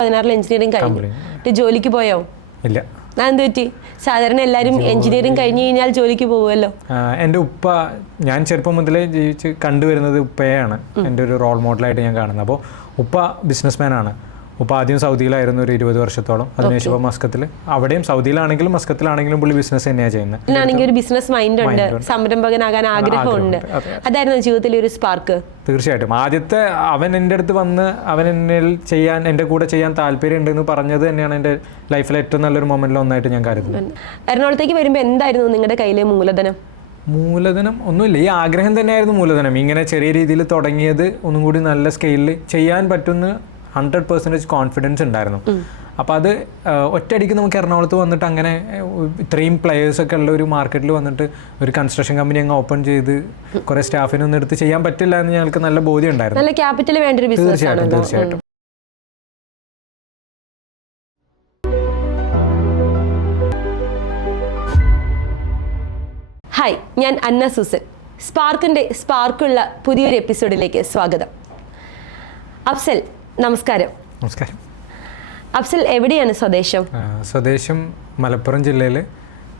16 engineering കഴിഞ്ഞു ജോലിക്ക് പോയോ? ഇല്ല. എന്ത് പറ്റി? സാധാരണ എല്ലാവരും എഞ്ചിനീയറിംഗ് കഴിഞ്ഞ് കഴിഞ്ഞാൽ ജോലിക്ക് പോകുമല്ലോ. എൻ്റെ ഉപ്പ, ഞാൻ ചെറുപ്പം മുതലേ ജീവിച്ച് കണ്ടുവരുന്നത് ഉപ്പയാണ് എൻ്റെ ഒരു റോൾ മോഡലായിട്ട് ഞാൻ കാണുന്നത്. അപ്പോൾ ഉപ്പ ബിസിനസ്മാനാണ്. ഉപ്പ ആദ്യം സൗദിയിലായിരുന്നു ഒരു 20 വർഷത്തോളം. അതിനുശേഷം ഇപ്പോൾ മസ്കത്തിൽ, അവിടെയും സൗദിയിലാണെങ്കിലും മസ്കത്തിലാണെങ്കിലും പുള്ളി ബിസിനസ് തന്നെയാണ് ചെയ്യുന്നത്. ഒരു ബിസിനസ് മൈൻഡ് ഉണ്ട്, സംരംഭകനാകാൻ ആഗ്രഹമുണ്ട്. അതായിരുന്നു ജീവിതത്തിലെ ഒരു സ്പാർക്ക്? തീർച്ചയായിട്ടും. ആദ്യത്തെ അവൻ എൻ്റെ അടുത്ത് വന്ന് അവൻ എൻ്റെ കൂടെ ചെയ്യാൻ താല്പര്യം ഉണ്ടെന്ന് പറഞ്ഞത് തന്നെയാണ് എൻ്റെ ലൈഫിലെ ഏറ്റവും നല്ലൊരു മൊമെന്റിൽ ഒന്നായിട്ട് ഞാൻ കരുതുന്നത്. എറണാകുളത്തേക്ക് വരുമ്പോൾ എന്തായിരുന്നു നിങ്ങളുടെ കയ്യിലെ മൂലധനം? മൂലധനം ഒന്നുമില്ല, ഈ ആഗ്രഹം തന്നെയായിരുന്നു മൂലധനം. ഇങ്ങനെ ചെറിയ രീതിയിൽ തുടങ്ങിയത് ഒന്നും കൂടി നല്ല സ്കെയിലിൽ ചെയ്യാൻ പറ്റുന്ന 100% കോൺഫിഡൻസ് ഉണ്ടായിരുന്നു. അപ്പോൾ അത് ഒറ്റയടിക്ക് നമുക്ക് എറണാകുളത്ത് വന്നിട്ട് അങ്ങനെ ഇത്രയും പ്ലെയേഴ്സൊക്കെ ഉള്ള ഒരു മാർക്കറ്റിൽ വന്നിട്ട് ഒരു കൺസ്ട്രക്ഷൻ കമ്പനി അങ്ങ് ഓപ്പൺ ചെയ്ത് കുറേ സ്റ്റാഫിനൊന്നും എടുത്ത് ചെയ്യാൻ പറ്റില്ല എന്ന് ഞങ്ങൾക്ക് നല്ല ബോധ്യം ഉണ്ടായിരുന്നു. നല്ല ക്യാപിറ്റൽ വേണ്ട ഒരു ബിസിനസ്. തീർച്ചയായിട്ടും. ഹായ്, ഞാൻ അന്ന സൂസൻ. സ്പാർക്കിൻ്റെ സ്പാർക്കുള്ള പുതിയൊരു എപ്പിസോഡിലേക്ക് സ്വാഗതം. അഫ്സൽ, നമസ്കാരം. നമസ്കാരം. അഫ്സൽ, എവിടെയാണ് സ്വദേശം? സ്വദേശം മലപ്പുറം ജില്ലയിൽ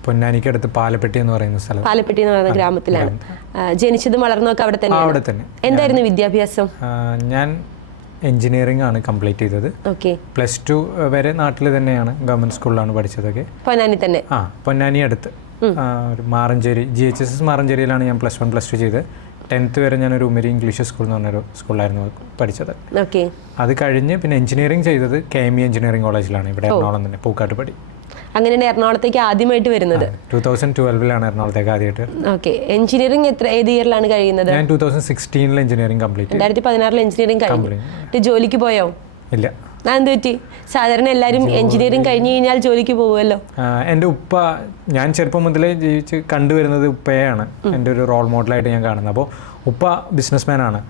പൊന്നാനിക്കടുത്ത് പാലപ്പെട്ടി എന്ന് പറയുന്ന സ്ഥലം. പാലപ്പെട്ടി എന്ന് പറയുന്ന ഗ്രാമത്തിലാണ് ജനിച്ചതും വളർന്നതൊക്കെ അവിടെ തന്നെ? അവിടെ തന്നെ. എന്തായിരുന്നു വിദ്യാഭ്യാസം? ഞാൻ എഞ്ചിനീയറിംഗ് ആണ് കംപ്ലീറ്റ് ചെയ്തത്. ഓക്കെ. +2 വരെ നാട്ടിൽ തന്നെയാണ്, ഗവൺമെന്റ് സ്കൂളിലാണ് പഠിച്ചതൊക്കെ. പൊന്നാനി തന്നെ? പൊന്നാനി അടുത്ത് ഒരു മാറഞ്ചേരി, GHSS മാറഞ്ചേരിയിലാണ് ഞാൻ +1 +2 ചെയ്തത്. 10th വരെ ഞാനൊരു ഉമരി ഇംഗ്ലീഷ് സ്കൂൾ എന്ന് പറഞ്ഞൊരു സ്കൂളിലായിരുന്നു പഠിച്ചത്. ഓക്കെ. അത് കഴിഞ്ഞ് പിന്നെ എഞ്ചിനീയറിംഗ് ചെയ്തത് KME എഞ്ചിനീയറിംഗ് കോളേജിലാണ്, ഇവിടെ എറണാകുളം തന്നെ, പൂക്കാട്ടുപടി. അങ്ങനെയാണ് എറണാകുളത്തേക്ക് ആദ്യമായിട്ട് വരുന്നത്? 2012 എറണാകുളത്തേക്ക് ആദ്യമായിട്ട്. ഓക്കെ. എഞ്ചിനീയറിംഗ് ഏത് ഇയറിലാണ് കഴിയുന്നത്? ഞാൻ 2016 എഞ്ചിനീയറിംഗ് കംപ്ലീറ്റ്. 2016 എഞ്ചിനീയറിംഗ് കഴിഞ്ഞു ജോലിക്ക് പോയോ? ഇല്ല. എന്ത് പറ്റി? സാധാരണ എല്ലാവരും എഞ്ചിനീയറിംഗ് കഴിഞ്ഞ് കഴിഞ്ഞാൽ ജോലിക്ക് പോകുമല്ലോ. എൻ്റെ ഉപ്പ, ഞാൻ ചെറുപ്പം മുതലേ ജീവിച്ച് കണ്ടുവരുന്നത് ഉപ്പയാണ് എൻ്റെ ഒരു റോൾ മോഡലായിട്ട് ഞാൻ കാണുന്നത്. അപ്പോൾ ഉപ്പ ബിസിനസ്മാനാണ്.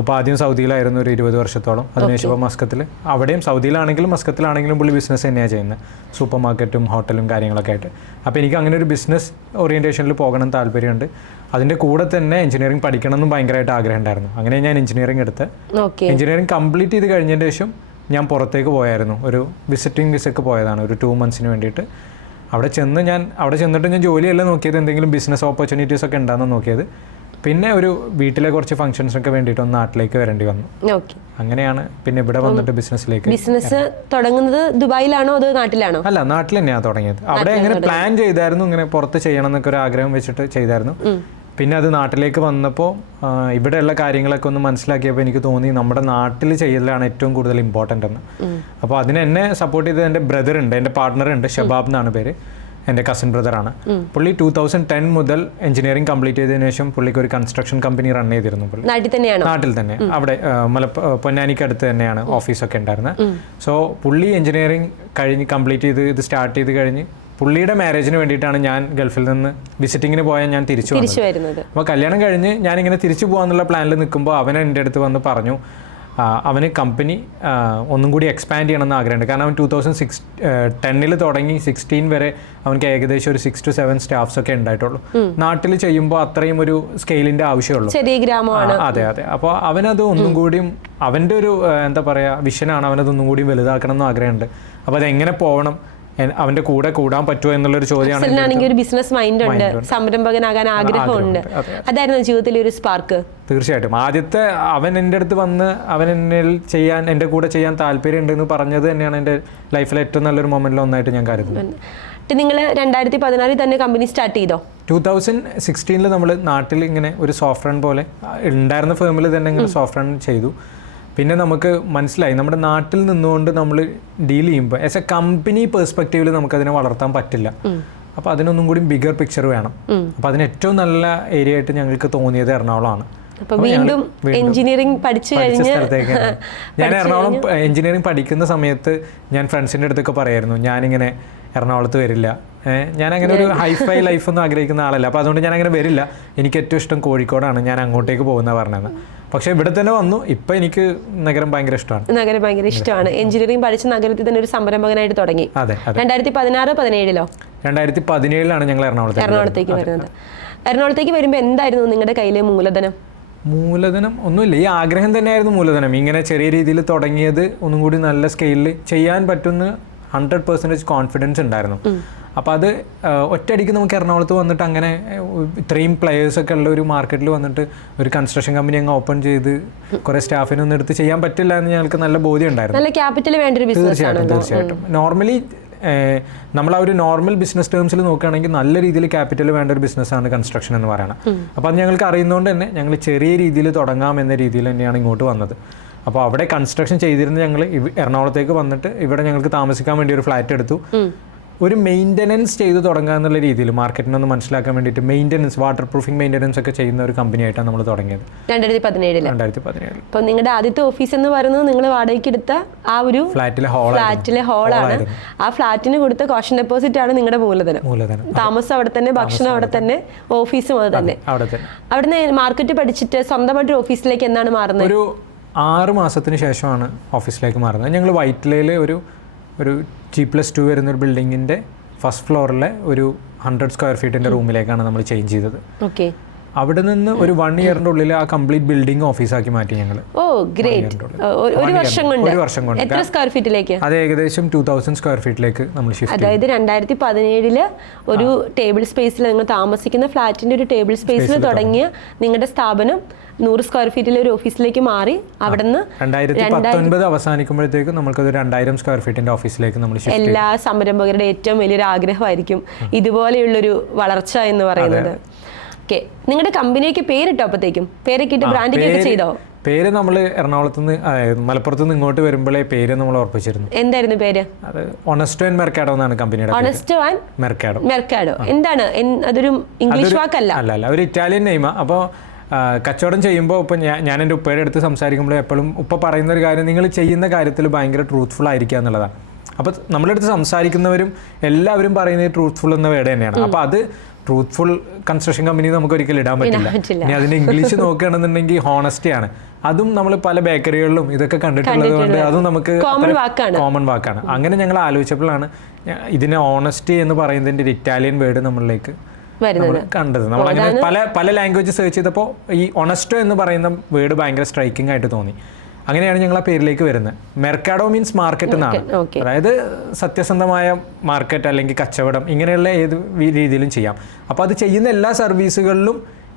ഉപ്പ ആദ്യം സൗദിയിലായിരുന്നു ഒരു 20 വർഷത്തോളം. അതിനുശേഷം ഇപ്പോൾ മസ്കത്തിൽ, അവിടെയും സൗദിയിലാണെങ്കിലും മസ്കത്തിലാണെങ്കിലും പുള്ളി ബിസിനസ് തന്നെയാണ് ചെയ്യുന്നത്. സൂപ്പർ മാർക്കറ്റും ഹോട്ടലും കാര്യങ്ങളൊക്കെ ആയിട്ട്. അപ്പോൾ എനിക്ക് അങ്ങനെ ഒരു ബിസിനസ് ഓറിയൻറ്റേഷനിൽ പോകണം താല്പര്യമുണ്ട്. അതിൻ്റെ കൂടെ തന്നെ എഞ്ചിനീയറിംഗ് പഠിക്കണം എന്നും ഭയങ്കരമായിട്ട് ആഗ്രഹം ഉണ്ടായിരുന്നു. അങ്ങനെ ഞാൻ എഞ്ചിനീയറിംഗ് എടുത്ത് എഞ്ചിനീയറിംഗ് കംപ്ലീറ്റ് ചെയ്ത് കഴിഞ്ഞതിന് ശേഷം ഞാൻ പുറത്തേക്ക് പോയായിരുന്നു. ഒരു വിസിറ്റിംഗ് വിസയ്ക്ക് പോയതാണ് ഒരു 2 months വേണ്ടിയിട്ട്. അവിടെ ചെന്നിട്ട് ഞാൻ ജോലിയല്ല നോക്കിയത്, എന്തെങ്കിലും ബിസിനസ് ഓപ്പർച്യൂണിറ്റീസ് ഒക്കെ ഉണ്ടാകുന്ന നോക്കിയത്. പിന്നെ ഒരു വീട്ടിലെ കുറച്ച് ഫംഗ്ഷൻസൊക്കെ വേണ്ടിയിട്ട് ഒന്ന് നാട്ടിലേക്ക് വരേണ്ടി വന്നു. അങ്ങനെയാണ് പിന്നെ ഇവിടെ വന്നിട്ട് ബിസിനസ്സിലേക്ക്. ബിസിനസ് തുടങ്ങുന്നത് ദുബായിലാണോ അതോ നാട്ടിലാണോ? അല്ല, നാട്ടിൽ തന്നെയാണ് തുടങ്ങിയത്. അവിടെ എങ്ങനെ പ്ലാൻ ചെയ്തായിരുന്നു, ഇങ്ങനെ പുറത്ത് ചെയ്യണം എന്നൊക്കെ ഒരു ആഗ്രഹം വെച്ചിട്ട് ചെയ്തായിരുന്നു. പിന്നെ അത് നാട്ടിലേക്ക് വന്നപ്പോൾ ഇവിടെയുള്ള കാര്യങ്ങളൊക്കെ ഒന്ന് മനസ്സിലാക്കിയപ്പോൾ എനിക്ക് തോന്നി നമ്മുടെ നാട്ടിൽ ചെയ്യലാണ് ഏറ്റവും കൂടുതൽ ഇമ്പോർട്ടൻ്റ് എന്ന്. അപ്പോൾ എന്നെ സപ്പോർട്ട് ചെയ്തത് എൻ്റെ ബ്രദറുണ്ട്, എൻ്റെ പാർട്ട്ണറുണ്ട്, ഷബാബ് എന്നാണ് പേര്, എൻ്റെ കസിൻ ബ്രദറാണ്. പുള്ളി 2010 മുതൽ എഞ്ചിനീയറിംഗ് കംപ്ലീറ്റ് ചെയ്തതിനു ശേഷം പുള്ളിക്ക് ഒരു കൺസ്ട്രക്ഷൻ കമ്പനി റൺ ചെയ്തിരുന്നു. പുള്ളി നാട്ടിൽ തന്നെ, അവിടെ പൊന്നാനിക്ക് അടുത്ത് തന്നെയാണ് ഓഫീസൊക്കെ ഉണ്ടായിരുന്നത്. സോ പുള്ളി എഞ്ചിനീയറിംഗ് കഴിഞ്ഞ് കംപ്ലീറ്റ് ചെയ്ത് ഇത് സ്റ്റാർട്ട് ചെയ്ത് കഴിഞ്ഞ് പുള്ളിയുടെ മാരേജിന് വേണ്ടിയിട്ടാണ് ഞാൻ ഗൾഫിൽ നിന്ന് വിസിറ്റിങ്ങിന് പോയാൽ ഞാൻ തിരിച്ചു വരുന്നത്. അപ്പോൾ കല്യാണം കഴിഞ്ഞ് ഞാനിങ്ങനെ തിരിച്ചു പോകാന്നുള്ള പ്ലാനിൽ നിൽക്കുമ്പോൾ അവൻ എൻ്റെ അടുത്ത് വന്ന് പറഞ്ഞു അവന് കമ്പനി ഒന്നും കൂടി എക്സ്പാൻഡ് ചെയ്യണമെന്ന് ആഗ്രഹമുണ്ട്. കാരണം അവൻ 2010 തുടങ്ങി 16 വരെ അവർക്ക് ഏകദേശം ഒരു 6 to 7 സ്റ്റാഫ്സ് ഒക്കെ ഉണ്ടായിട്ടുള്ളൂ. നാട്ടിൽ ചെയ്യുമ്പോൾ അത്രയും ഒരു സ്കെയിലിൻ്റെ ആവശ്യമുള്ളൂ, ചെറിയ ഗ്രാമമാണ്. അതെ. അപ്പോൾ അവനത് ഒന്നും കൂടിയും അവൻ്റെ ഒരു എന്താ പറയുക വിഷനാണ്, അവനതൊന്നും കൂടി വലുതാക്കണം എന്നും ആഗ്രഹമുണ്ട്. അപ്പോൾ അതെങ്ങനെ പോകണം, അവന്റെ കൂടെ കൂടാൻ പറ്റുമോ എന്നുള്ളൊരു ചോദ്യമാണ്. ഒരു ബിസിനസ് മൈൻഡ് ഉണ്ട്, സംരംഭകനാകാൻ ആഗ്രഹമുണ്ട്. അതായിരുന്നു ജീവിതത്തിലെ ഒരു സ്പാർക്ക്? തീർച്ചയായിട്ടും. ആദ്യത്തെ അവൻ എൻ്റെ അടുത്ത് വന്ന് എൻ്റെ കൂടെ ചെയ്യാൻ താല്പര്യം ഉണ്ടെന്ന് പറഞ്ഞത് തന്നെയാണ് എൻ്റെ ലൈഫിലെ ഏറ്റവും നല്ലൊരു മൊമെന്റിൽ ഒന്നായിട്ട് ഞാൻ കരുതുന്നത്. നിങ്ങൾ 2014 തന്നെ കമ്പനി സ്റ്റാർട്ട് ചെയ്തോ? 2016 നമ്മൾ നാട്ടിൽ ഇങ്ങനെ ഒരു സോഫ്റ്റ് റൺ പോലെ ഉണ്ടായിരുന്ന ഫേമിൽ തന്നെ ഇങ്ങനെ സോഫ്റ്റ് റൺ ചെയ്തു. പിന്നെ നമുക്ക് മനസ്സിലായി നമ്മുടെ നാട്ടിൽ നിന്നുകൊണ്ട് നമ്മൾ ഡീൽ ചെയ്യുമ്പോൾ ആസ് എ കമ്പനി പെർസ്പെക്റ്റീവിൽ നമുക്കതിനെ വളർത്താൻ പറ്റില്ല. അപ്പോൾ അതിനൊന്നും കൂടി ബിഗർ പിക്ചർ വേണം. അപ്പോൾ അതിന് ഏറ്റവും നല്ല ഏരിയ ആയിട്ട് ഞങ്ങൾക്ക് തോന്നിയത് എറണാകുളമാണ്. വീണ്ടും എഞ്ചിനീയറിംഗ് പഠിച്ച സ്ഥലത്തേക്ക് ഞാൻ എറണാകുളം എഞ്ചിനീയറിംഗ് പഠിക്കുന്ന സമയത്ത് ഞാൻ ഫ്രണ്ട്സിൻ്റെ അടുത്തൊക്കെ പറയായിരുന്നു ഞാനിങ്ങനെ എറണാകുളത്ത് വരില്ല, ഞാനങ്ങനെ ഒരു ഹൈഫൈ ലൈഫൊന്നും ആഗ്രഹിക്കുന്ന ആളല്ല, അപ്പോൾ അതുകൊണ്ട് ഞാനങ്ങനെ വരില്ല, എനിക്ക് ഏറ്റവും ഇഷ്ടം കോഴിക്കോടാണ്, ഞാൻ അങ്ങോട്ടേക്ക് പോകുന്ന പറഞ്ഞത്. പക്ഷേ ഇവിടെ തന്നെ വന്നു. ഇപ്പം എനിക്ക് നഗരം ഭയങ്കര ഇഷ്ടമാണ്. എഞ്ചിനീയറിംഗ് പഠിച്ച നഗരത്തിൽ തന്നെ ഒരു സംരംഭകനായിട്ട് തുടങ്ങി. 2016-17 2017 ഞങ്ങൾ എറണാകുളത്തേക്ക് വരുന്നത്. എറണാകുളത്തേക്ക് വരുമ്പോൾ എന്തായിരുന്നു നിങ്ങളുടെ കയ്യിലെ മൂലധനം? മൂലധനം ഒന്നുമില്ല, ഈ ആഗ്രഹം തന്നെയായിരുന്നു മൂലധനം. ഇങ്ങനെ ചെറിയ രീതിയിൽ തുടങ്ങിയത് ഒന്നും കൂടി നല്ല സ്കെയിലിൽ ചെയ്യാൻ പറ്റുന്ന 100% കോൺഫിഡൻസ് ഉണ്ടായിരുന്നു. അപ്പോൾ അത് ഒറ്റയടിക്ക് നമുക്ക് എറണാകുളത്ത് വന്നിട്ട് അങ്ങനെ ഇത്രയും പ്ലെയേഴ്സൊക്കെ ഉള്ള ഒരു മാർക്കറ്റിൽ വന്നിട്ട് ഒരു കൺസ്ട്രക്ഷൻ കമ്പനി അങ്ങ് ഓപ്പൺ ചെയ്ത് കുറേ സ്റ്റാഫിനൊന്നും എടുത്ത് ചെയ്യാൻ പറ്റില്ല എന്ന് ഞങ്ങൾക്ക് നല്ല ബോധ്യം ഉണ്ടായിരുന്നു. തീർച്ചയായിട്ടും നോർമലി നമ്മൾ ആ ഒരു നോർമൽ ബിസിനസ് ടേംസിൽ നോക്കുകയാണെങ്കിൽ നല്ല രീതിയിൽ ക്യാപിറ്റൽ വേണ്ട ഒരു ബിസിനസ്സാണ് കൺസ്ട്രക്ഷൻ എന്ന് പറയുന്നത്. അപ്പോൾ അത് ഞങ്ങൾക്ക് അറിയുന്നതുകൊണ്ട് തന്നെ ഞങ്ങൾ ചെറിയ രീതിയിൽ തുടങ്ങാം എന്ന രീതിയിൽ തന്നെയാണ് ഇങ്ങോട്ട് വന്നത്. അപ്പോൾ അവിടെ കൺസ്ട്രക്ഷൻ ചെയ്തിരുന്ന ഞങ്ങൾ എറണാകുളത്തേക്ക് വന്നിട്ട് ഇവിടെ ഞങ്ങൾക്ക് താമസിക്കാൻ വേണ്ടി ഒരു ഫ്ലാറ്റ് എടുത്തു. ഒരു മെയിൻ്റനൻസ് ചെയ്ത് തുടങ്ങുക എന്നുള്ള രീതിയിൽ മാർക്കറ്റിനൊന്ന് മനസ്സിലാക്കാൻ വേണ്ടിയിട്ട് മെയിൻ്റനൻസ്, വാട്ടർ പ്രൂഫിംഗ് മെയിൻ്റനൻസ് ഒക്കെ ചെയ്യുന്ന ഒരു കമ്പനി ആയിട്ടാണ് നമ്മൾ തുടങ്ങിയത് 2017. അപ്പോൾ നിങ്ങളുടെ ആദ്യത്തെ ഓഫീസ് എന്ന് പറയുന്നത് നിങ്ങൾ വാടകയ്ക്ക് എടുത്ത ആ ഒരു ഫ്ലാറ്റിലെ ഹോളാണ്. ആ ഫ്ലാറ്റിന് കൊടുത്ത കോഷൻ ഡെപ്പോസിറ്റ് ആണ് നിങ്ങളുടെ മൂലധനം. താമസം അവിടെ തന്നെ, ഭക്ഷണം അവിടെ തന്നെ, ഓഫീസും അത് തന്നെ. അവിടുന്ന് മാർക്കറ്റ് പഠിച്ചിട്ട് സ്വന്തമായിട്ട് ഓഫീസിലേക്ക് എന്നാണ് മാറുന്നത്? ഒരു 6 മാസത്തിന് ശേഷമാണ് ഓഫീസിലേക്ക് മാറുന്നത്. ഞങ്ങൾ വൈറ്റ്ലയിൽ ഒരു G+2 വരുന്നൊരു ബിൽഡിങ്ങിൻ്റെ ഫസ്റ്റ് ഫ്ലോറിലെ ഒരു 100 സ്ക്വയർ ഫീറ്റിൻ്റെ റൂമിലേക്കാണ് നമ്മൾ ചേഞ്ച് ചെയ്തത്. ഓക്കെ. അവിടെ നിന്ന് ഒരു 1 ഇയറിൻ്റെ ഉള്ളിൽ ആ കംപ്ലീറ്റ് ബിൽഡിംഗ് ഓഫീസാക്കി മാറ്റി ഞങ്ങൾ. ഓ ഗ്രേറ്റ്. ഒരു വർഷം കൊണ്ട് എത്ര സ്ക്വയർ ഫീറ്റിലേക്ക്? അത് ഏകദേശം 2000 സ്ക്വയർ ഫീറ്റിലേക്ക് നമ്മൾ ഷിഫ്റ്റ്. അതായത് 2017 ഒരു ടേബിൾ സ്പേസിൽ, നിങ്ങൾ താമസിക്കുന്ന ഫ്ലാറ്റിന്റെ ഒരു ടേബിൾ സ്പേസിൽ തുടങ്ങിയ നിങ്ങളുടെ സ്ഥാപനം 100 സ്ക്വയർ ഫീറ്റിലെ ഒരു ഓഫീസിലേക്ക് മാറി. അവിടെ നിന്ന് 2019 അവസാനിക്കുമ്പോഴത്തേക്കും നമുക്കത് 2000 സ്ക്വയർ ഫീറ്റിന്റെ ഓഫീസിലേക്ക് നമ്മൾ ഷിഫ്റ്റ്. എല്ലാ സംരംഭകരുടെ ഏറ്റവും വലിയൊരു ആഗ്രഹമായിരിക്കും ഇതുപോലെയുള്ളൊരു വളർച്ച എന്ന് പറയുന്നത്. ഓക്കെ. നിങ്ങളുടെ കമ്പനിക്ക് പേരിട്ടോ? അപ്പോഴത്തേക്കും പേരൊക്കെ ഇട്ട് ബ്രാൻഡിംഗ് ഒക്കെ ചെയ്തോ? പേര് നമ്മൾ എറണാകുളത്ത് നിന്ന് മലപ്പുറത്ത് നിന്ന് ഇങ്ങോട്ട് വരുമ്പോഴേ പേര് നമ്മൾ ഉറപ്പിച്ചിരുന്നു. എന്തായിരുന്നു പേര്? അത് ഓണസ്റ്റോ ആൻഡ് മെർക്കാഡോ എന്നാണ് കമ്പനിയുടെ. ഓണസ്റ്റോ ആൻഡ് മെർക്കാഡോ എന്താണ്? അതൊരു ഇംഗ്ലീഷ് വാക്കല്ല? അല്ല, ഒരു ഇറ്റാലിയൻ നെയിമാ. അപ്പോൾ കച്ചവടം ചെയ്യുമ്പോൾ ഇപ്പോൾ ഞാൻ എൻ്റെ ഉപ്പയുടെ അടുത്ത് സംസാരിക്കുമ്പോൾ എപ്പോഴും ഉപ്പ പറയുന്ന ഒരു കാര്യം, നിങ്ങൾ ചെയ്യുന്ന കാര്യത്തിൽ ഭയങ്കര ട്രൂത്ത്ഫുൾ ആയിരിക്കുക എന്നുള്ളതാണ്. അപ്പോൾ നമ്മുടെ അടുത്ത് സംസാരിക്കുന്നവരും എല്ലാവരും പറയുന്നത് ട്രൂത്ത്ഫുൾ എന്ന വേർഡ് തന്നെയാണ്. അപ്പോൾ അത് ട്രൂത്ത്ഫുൾ കൺസ്ട്രക്ഷൻ കമ്പനി നമുക്ക് ഒരിക്കലും ഇടാൻ പറ്റില്ല. ഇനി അതിൻ്റെ ഇംഗ്ലീഷ് നോക്കുകയാണെന്നുണ്ടെങ്കിൽ ഹോണസ്റ്റി ആണ്. അതും നമ്മൾ പല ബേക്കറികളിലും ഇതൊക്കെ കണ്ടിട്ടുള്ളത് കൊണ്ട് അതും നമുക്ക് കോമൺ വാക്കാണ്. അങ്ങനെ ഞങ്ങൾ ആലോചിച്ചപ്പോഴാണ് ഇതിനെ ഓണസ്റ്റി എന്ന് പറയുന്നതിൻ്റെ ഒരു ഇറ്റാലിയൻ വേർഡ് നമ്മളിലേക്ക് കണ്ടത്. നമ്മളങ്ങനെ പല ലാംഗ്വേജ് സെർച്ച് ചെയ്തപ്പോൾ ഈ ഒണസ്റ്റോ എന്ന് പറയുന്ന വേർഡ് ഭയങ്കര സ്ട്രൈക്കിംഗ് ആയിട്ട് തോന്നി. അങ്ങനെയാണ് ഞങ്ങൾ ആ പേരിലേക്ക് വരുന്നത്. മെർക്കാഡോ മീൻസ് മാർക്കറ്റ് എന്നാണ്. അതായത് സത്യസന്ധമായ മാർക്കറ്റ് അല്ലെങ്കിൽ കച്ചവടം, ഇങ്ങനെയുള്ള ഏത് രീതിയിലും ചെയ്യാം. അപ്പോൾ അത് ചെയ്യുന്ന എല്ലാ സർവീസുകളിലും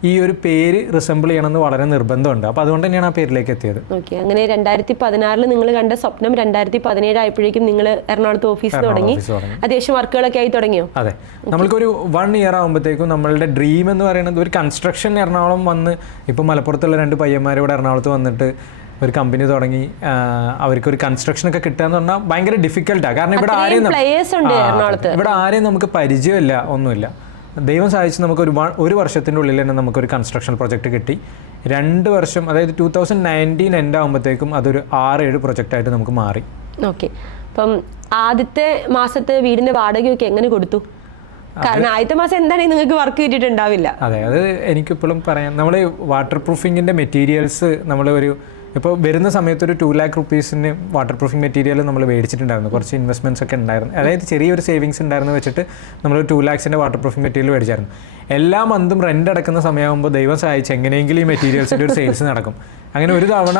ഈ ഒരു പേര് റിസംബിൾ ചെയ്യണമെന്ന് വളരെ നിർബന്ധമുണ്ട്. അപ്പോൾ അതുകൊണ്ട് തന്നെയാണ് ആ പേരിലേക്ക് എത്തിയത്. ഓക്കെ. അങ്ങനെ 2016 നിങ്ങൾ കണ്ട സ്വപ്നം 2017 ആയപ്പോഴേക്കും നിങ്ങൾ എറണാകുളത്ത് ഓഫീസ് തുടങ്ങി. അത്യാവശ്യം വർക്കുകളൊക്കെ ആയി തുടങ്ങിയോ? അതെ. നമ്മൾക്കൊരു 1 ഇയർ ആകുമ്പോഴത്തേക്കും നമ്മളുടെ ഡ്രീം എന്ന് പറയുന്നത് ഒരു കൺസ്ട്രക്ഷൻ എറണാകുളം വന്ന്, ഇപ്പോൾ മലപ്പുറത്തുള്ള 2 പയ്യന്മാർ ഇവിടെ എറണാകുളത്ത് വന്നിട്ട് ഒരു കമ്പനി തുടങ്ങി അവർക്കൊരു കൺസ്ട്രക്ഷൻ ഒക്കെ കിട്ടുക എന്ന് പറഞ്ഞാൽ ഭയങ്കര ഡിഫിക്കൽട്ടാണ്. കാരണം ഇവിടെ ആരെയും നമുക്ക് പരിചയമില്ല, ഒന്നുമില്ല. ദൈവം സഹായിച്ച് നമുക്ക് ഒരു വർഷത്തിൻ്റെ ഉള്ളിൽ തന്നെ നമുക്കൊരു കൺസ്ട്രക്ഷൻ പ്രൊജക്റ്റ് കിട്ടി. 2 വർഷം, അതായത് 2019 എൻഡ് ആകുമ്പോഴത്തേക്കും അതൊരു 6-7 പ്രൊജക്റ്റായിട്ട് നമുക്ക് മാറി. ഓക്കെ. അപ്പം ആദ്യത്തെ മാസത്തെ വീടിൻ്റെ വാടകയൊക്കെ എങ്ങനെ കൊടുത്തു? കാരണം ആദ്യത്തെ മാസം എന്താണെങ്കിൽ നിങ്ങൾക്ക് വർക്ക് കിട്ടിയിട്ടുണ്ടാവില്ല. അതെ, അത് എനിക്കിപ്പോഴും പറയാം. നമ്മൾ വാട്ടർ പ്രൂഫിങ്ങിൻ്റെ മെറ്റീരിയൽസ് നമ്മൾ ഇപ്പോൾ വരുന്ന സമയത്ത് ഒരു 2 lakh rupeesന് വാട്ടർ പ്രൂഫിംഗ് മെറ്റീരിയൽ നമ്മൾ മേടിച്ചിട്ടുണ്ടായിരുന്നു. കുറച്ച് ഇൻവെസ്റ്റ്മെൻറ്റ്സ് ഒക്കെ ഉണ്ടായിരുന്നു. അതായത് ചെറിയൊരു സേവിങ്സ് ഉണ്ടായിരുന്നു വെച്ചിട്ട് നമ്മൾ 2 lakhsൻ്റെ വാട്ടർ പ്രൂഫിംഗ് മെറ്റീരിയൽ മേടിച്ചായിരുന്നു. എല്ലാ മന്തും റെൻ്റ് അടക്കുന്ന സമയമാകുമ്പോൾ ദൈവം സഹായിച്ച് എങ്ങനെയെങ്കിലും ഈ മെറ്റീരിയൽസിൻ്റെ ഒരു സെയിൽസ് നടക്കും. അങ്ങനെ ഒരു തവണ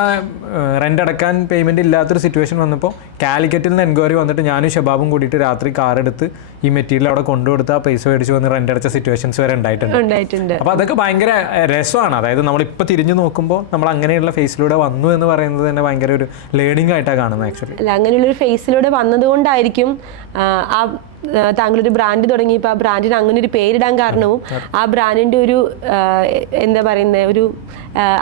റെൻ്റ് അടക്കാൻ പേയ്മെൻറ്റ് ഇല്ലാത്തൊരു സിറ്റുവേഷൻ വന്നപ്പോൾ കാലിക്കറ്റിൽ നിന്ന് എൻക്വയറി വന്നിട്ട് ഞാനും ഷബാബും കൂടിയിട്ട് രാത്രി കാർ എടുത്ത് ഈ മെറ്റീരിയൽ അവിടെ കൊണ്ടുകൊടുത്ത് ആ പൈസ മേടിച്ച് വന്ന് റെൻ്റ് അടച്ച സിറ്റുവേഷൻസ് വരെ ഉണ്ടായിട്ടുണ്ട്. അപ്പോൾ അതൊക്കെ ഭയങ്കര രസമാണ്. അതായത് നമ്മളിപ്പോൾ തിരിഞ്ഞു നോക്കുമ്പോൾ നമ്മൾ അങ്ങനെയുള്ള ഫേസിലൂടെ വന്നു എന്ന് പറയുന്നത് തന്നെ ഭയങ്കര ഒരു ലേണിംഗ് ആയിട്ടാണ് കാണുന്നത്. ആക്ച്വലി അല്ല, അങ്ങനെയുള്ളൊരു ഫേസിലൂടെ വന്നതുകൊണ്ടായിരിക്കും ആ താങ്കളൊരു ബ്രാൻഡ് തുടങ്ങിയപ്പോൾ ആ ബ്രാൻഡിന് അങ്ങനെ ഒരു പേരിടാൻ കാരണവും ആ ബ്രാൻഡിൻ്റെ ഒരു എന്താ പറയുന്നത്, ഒരു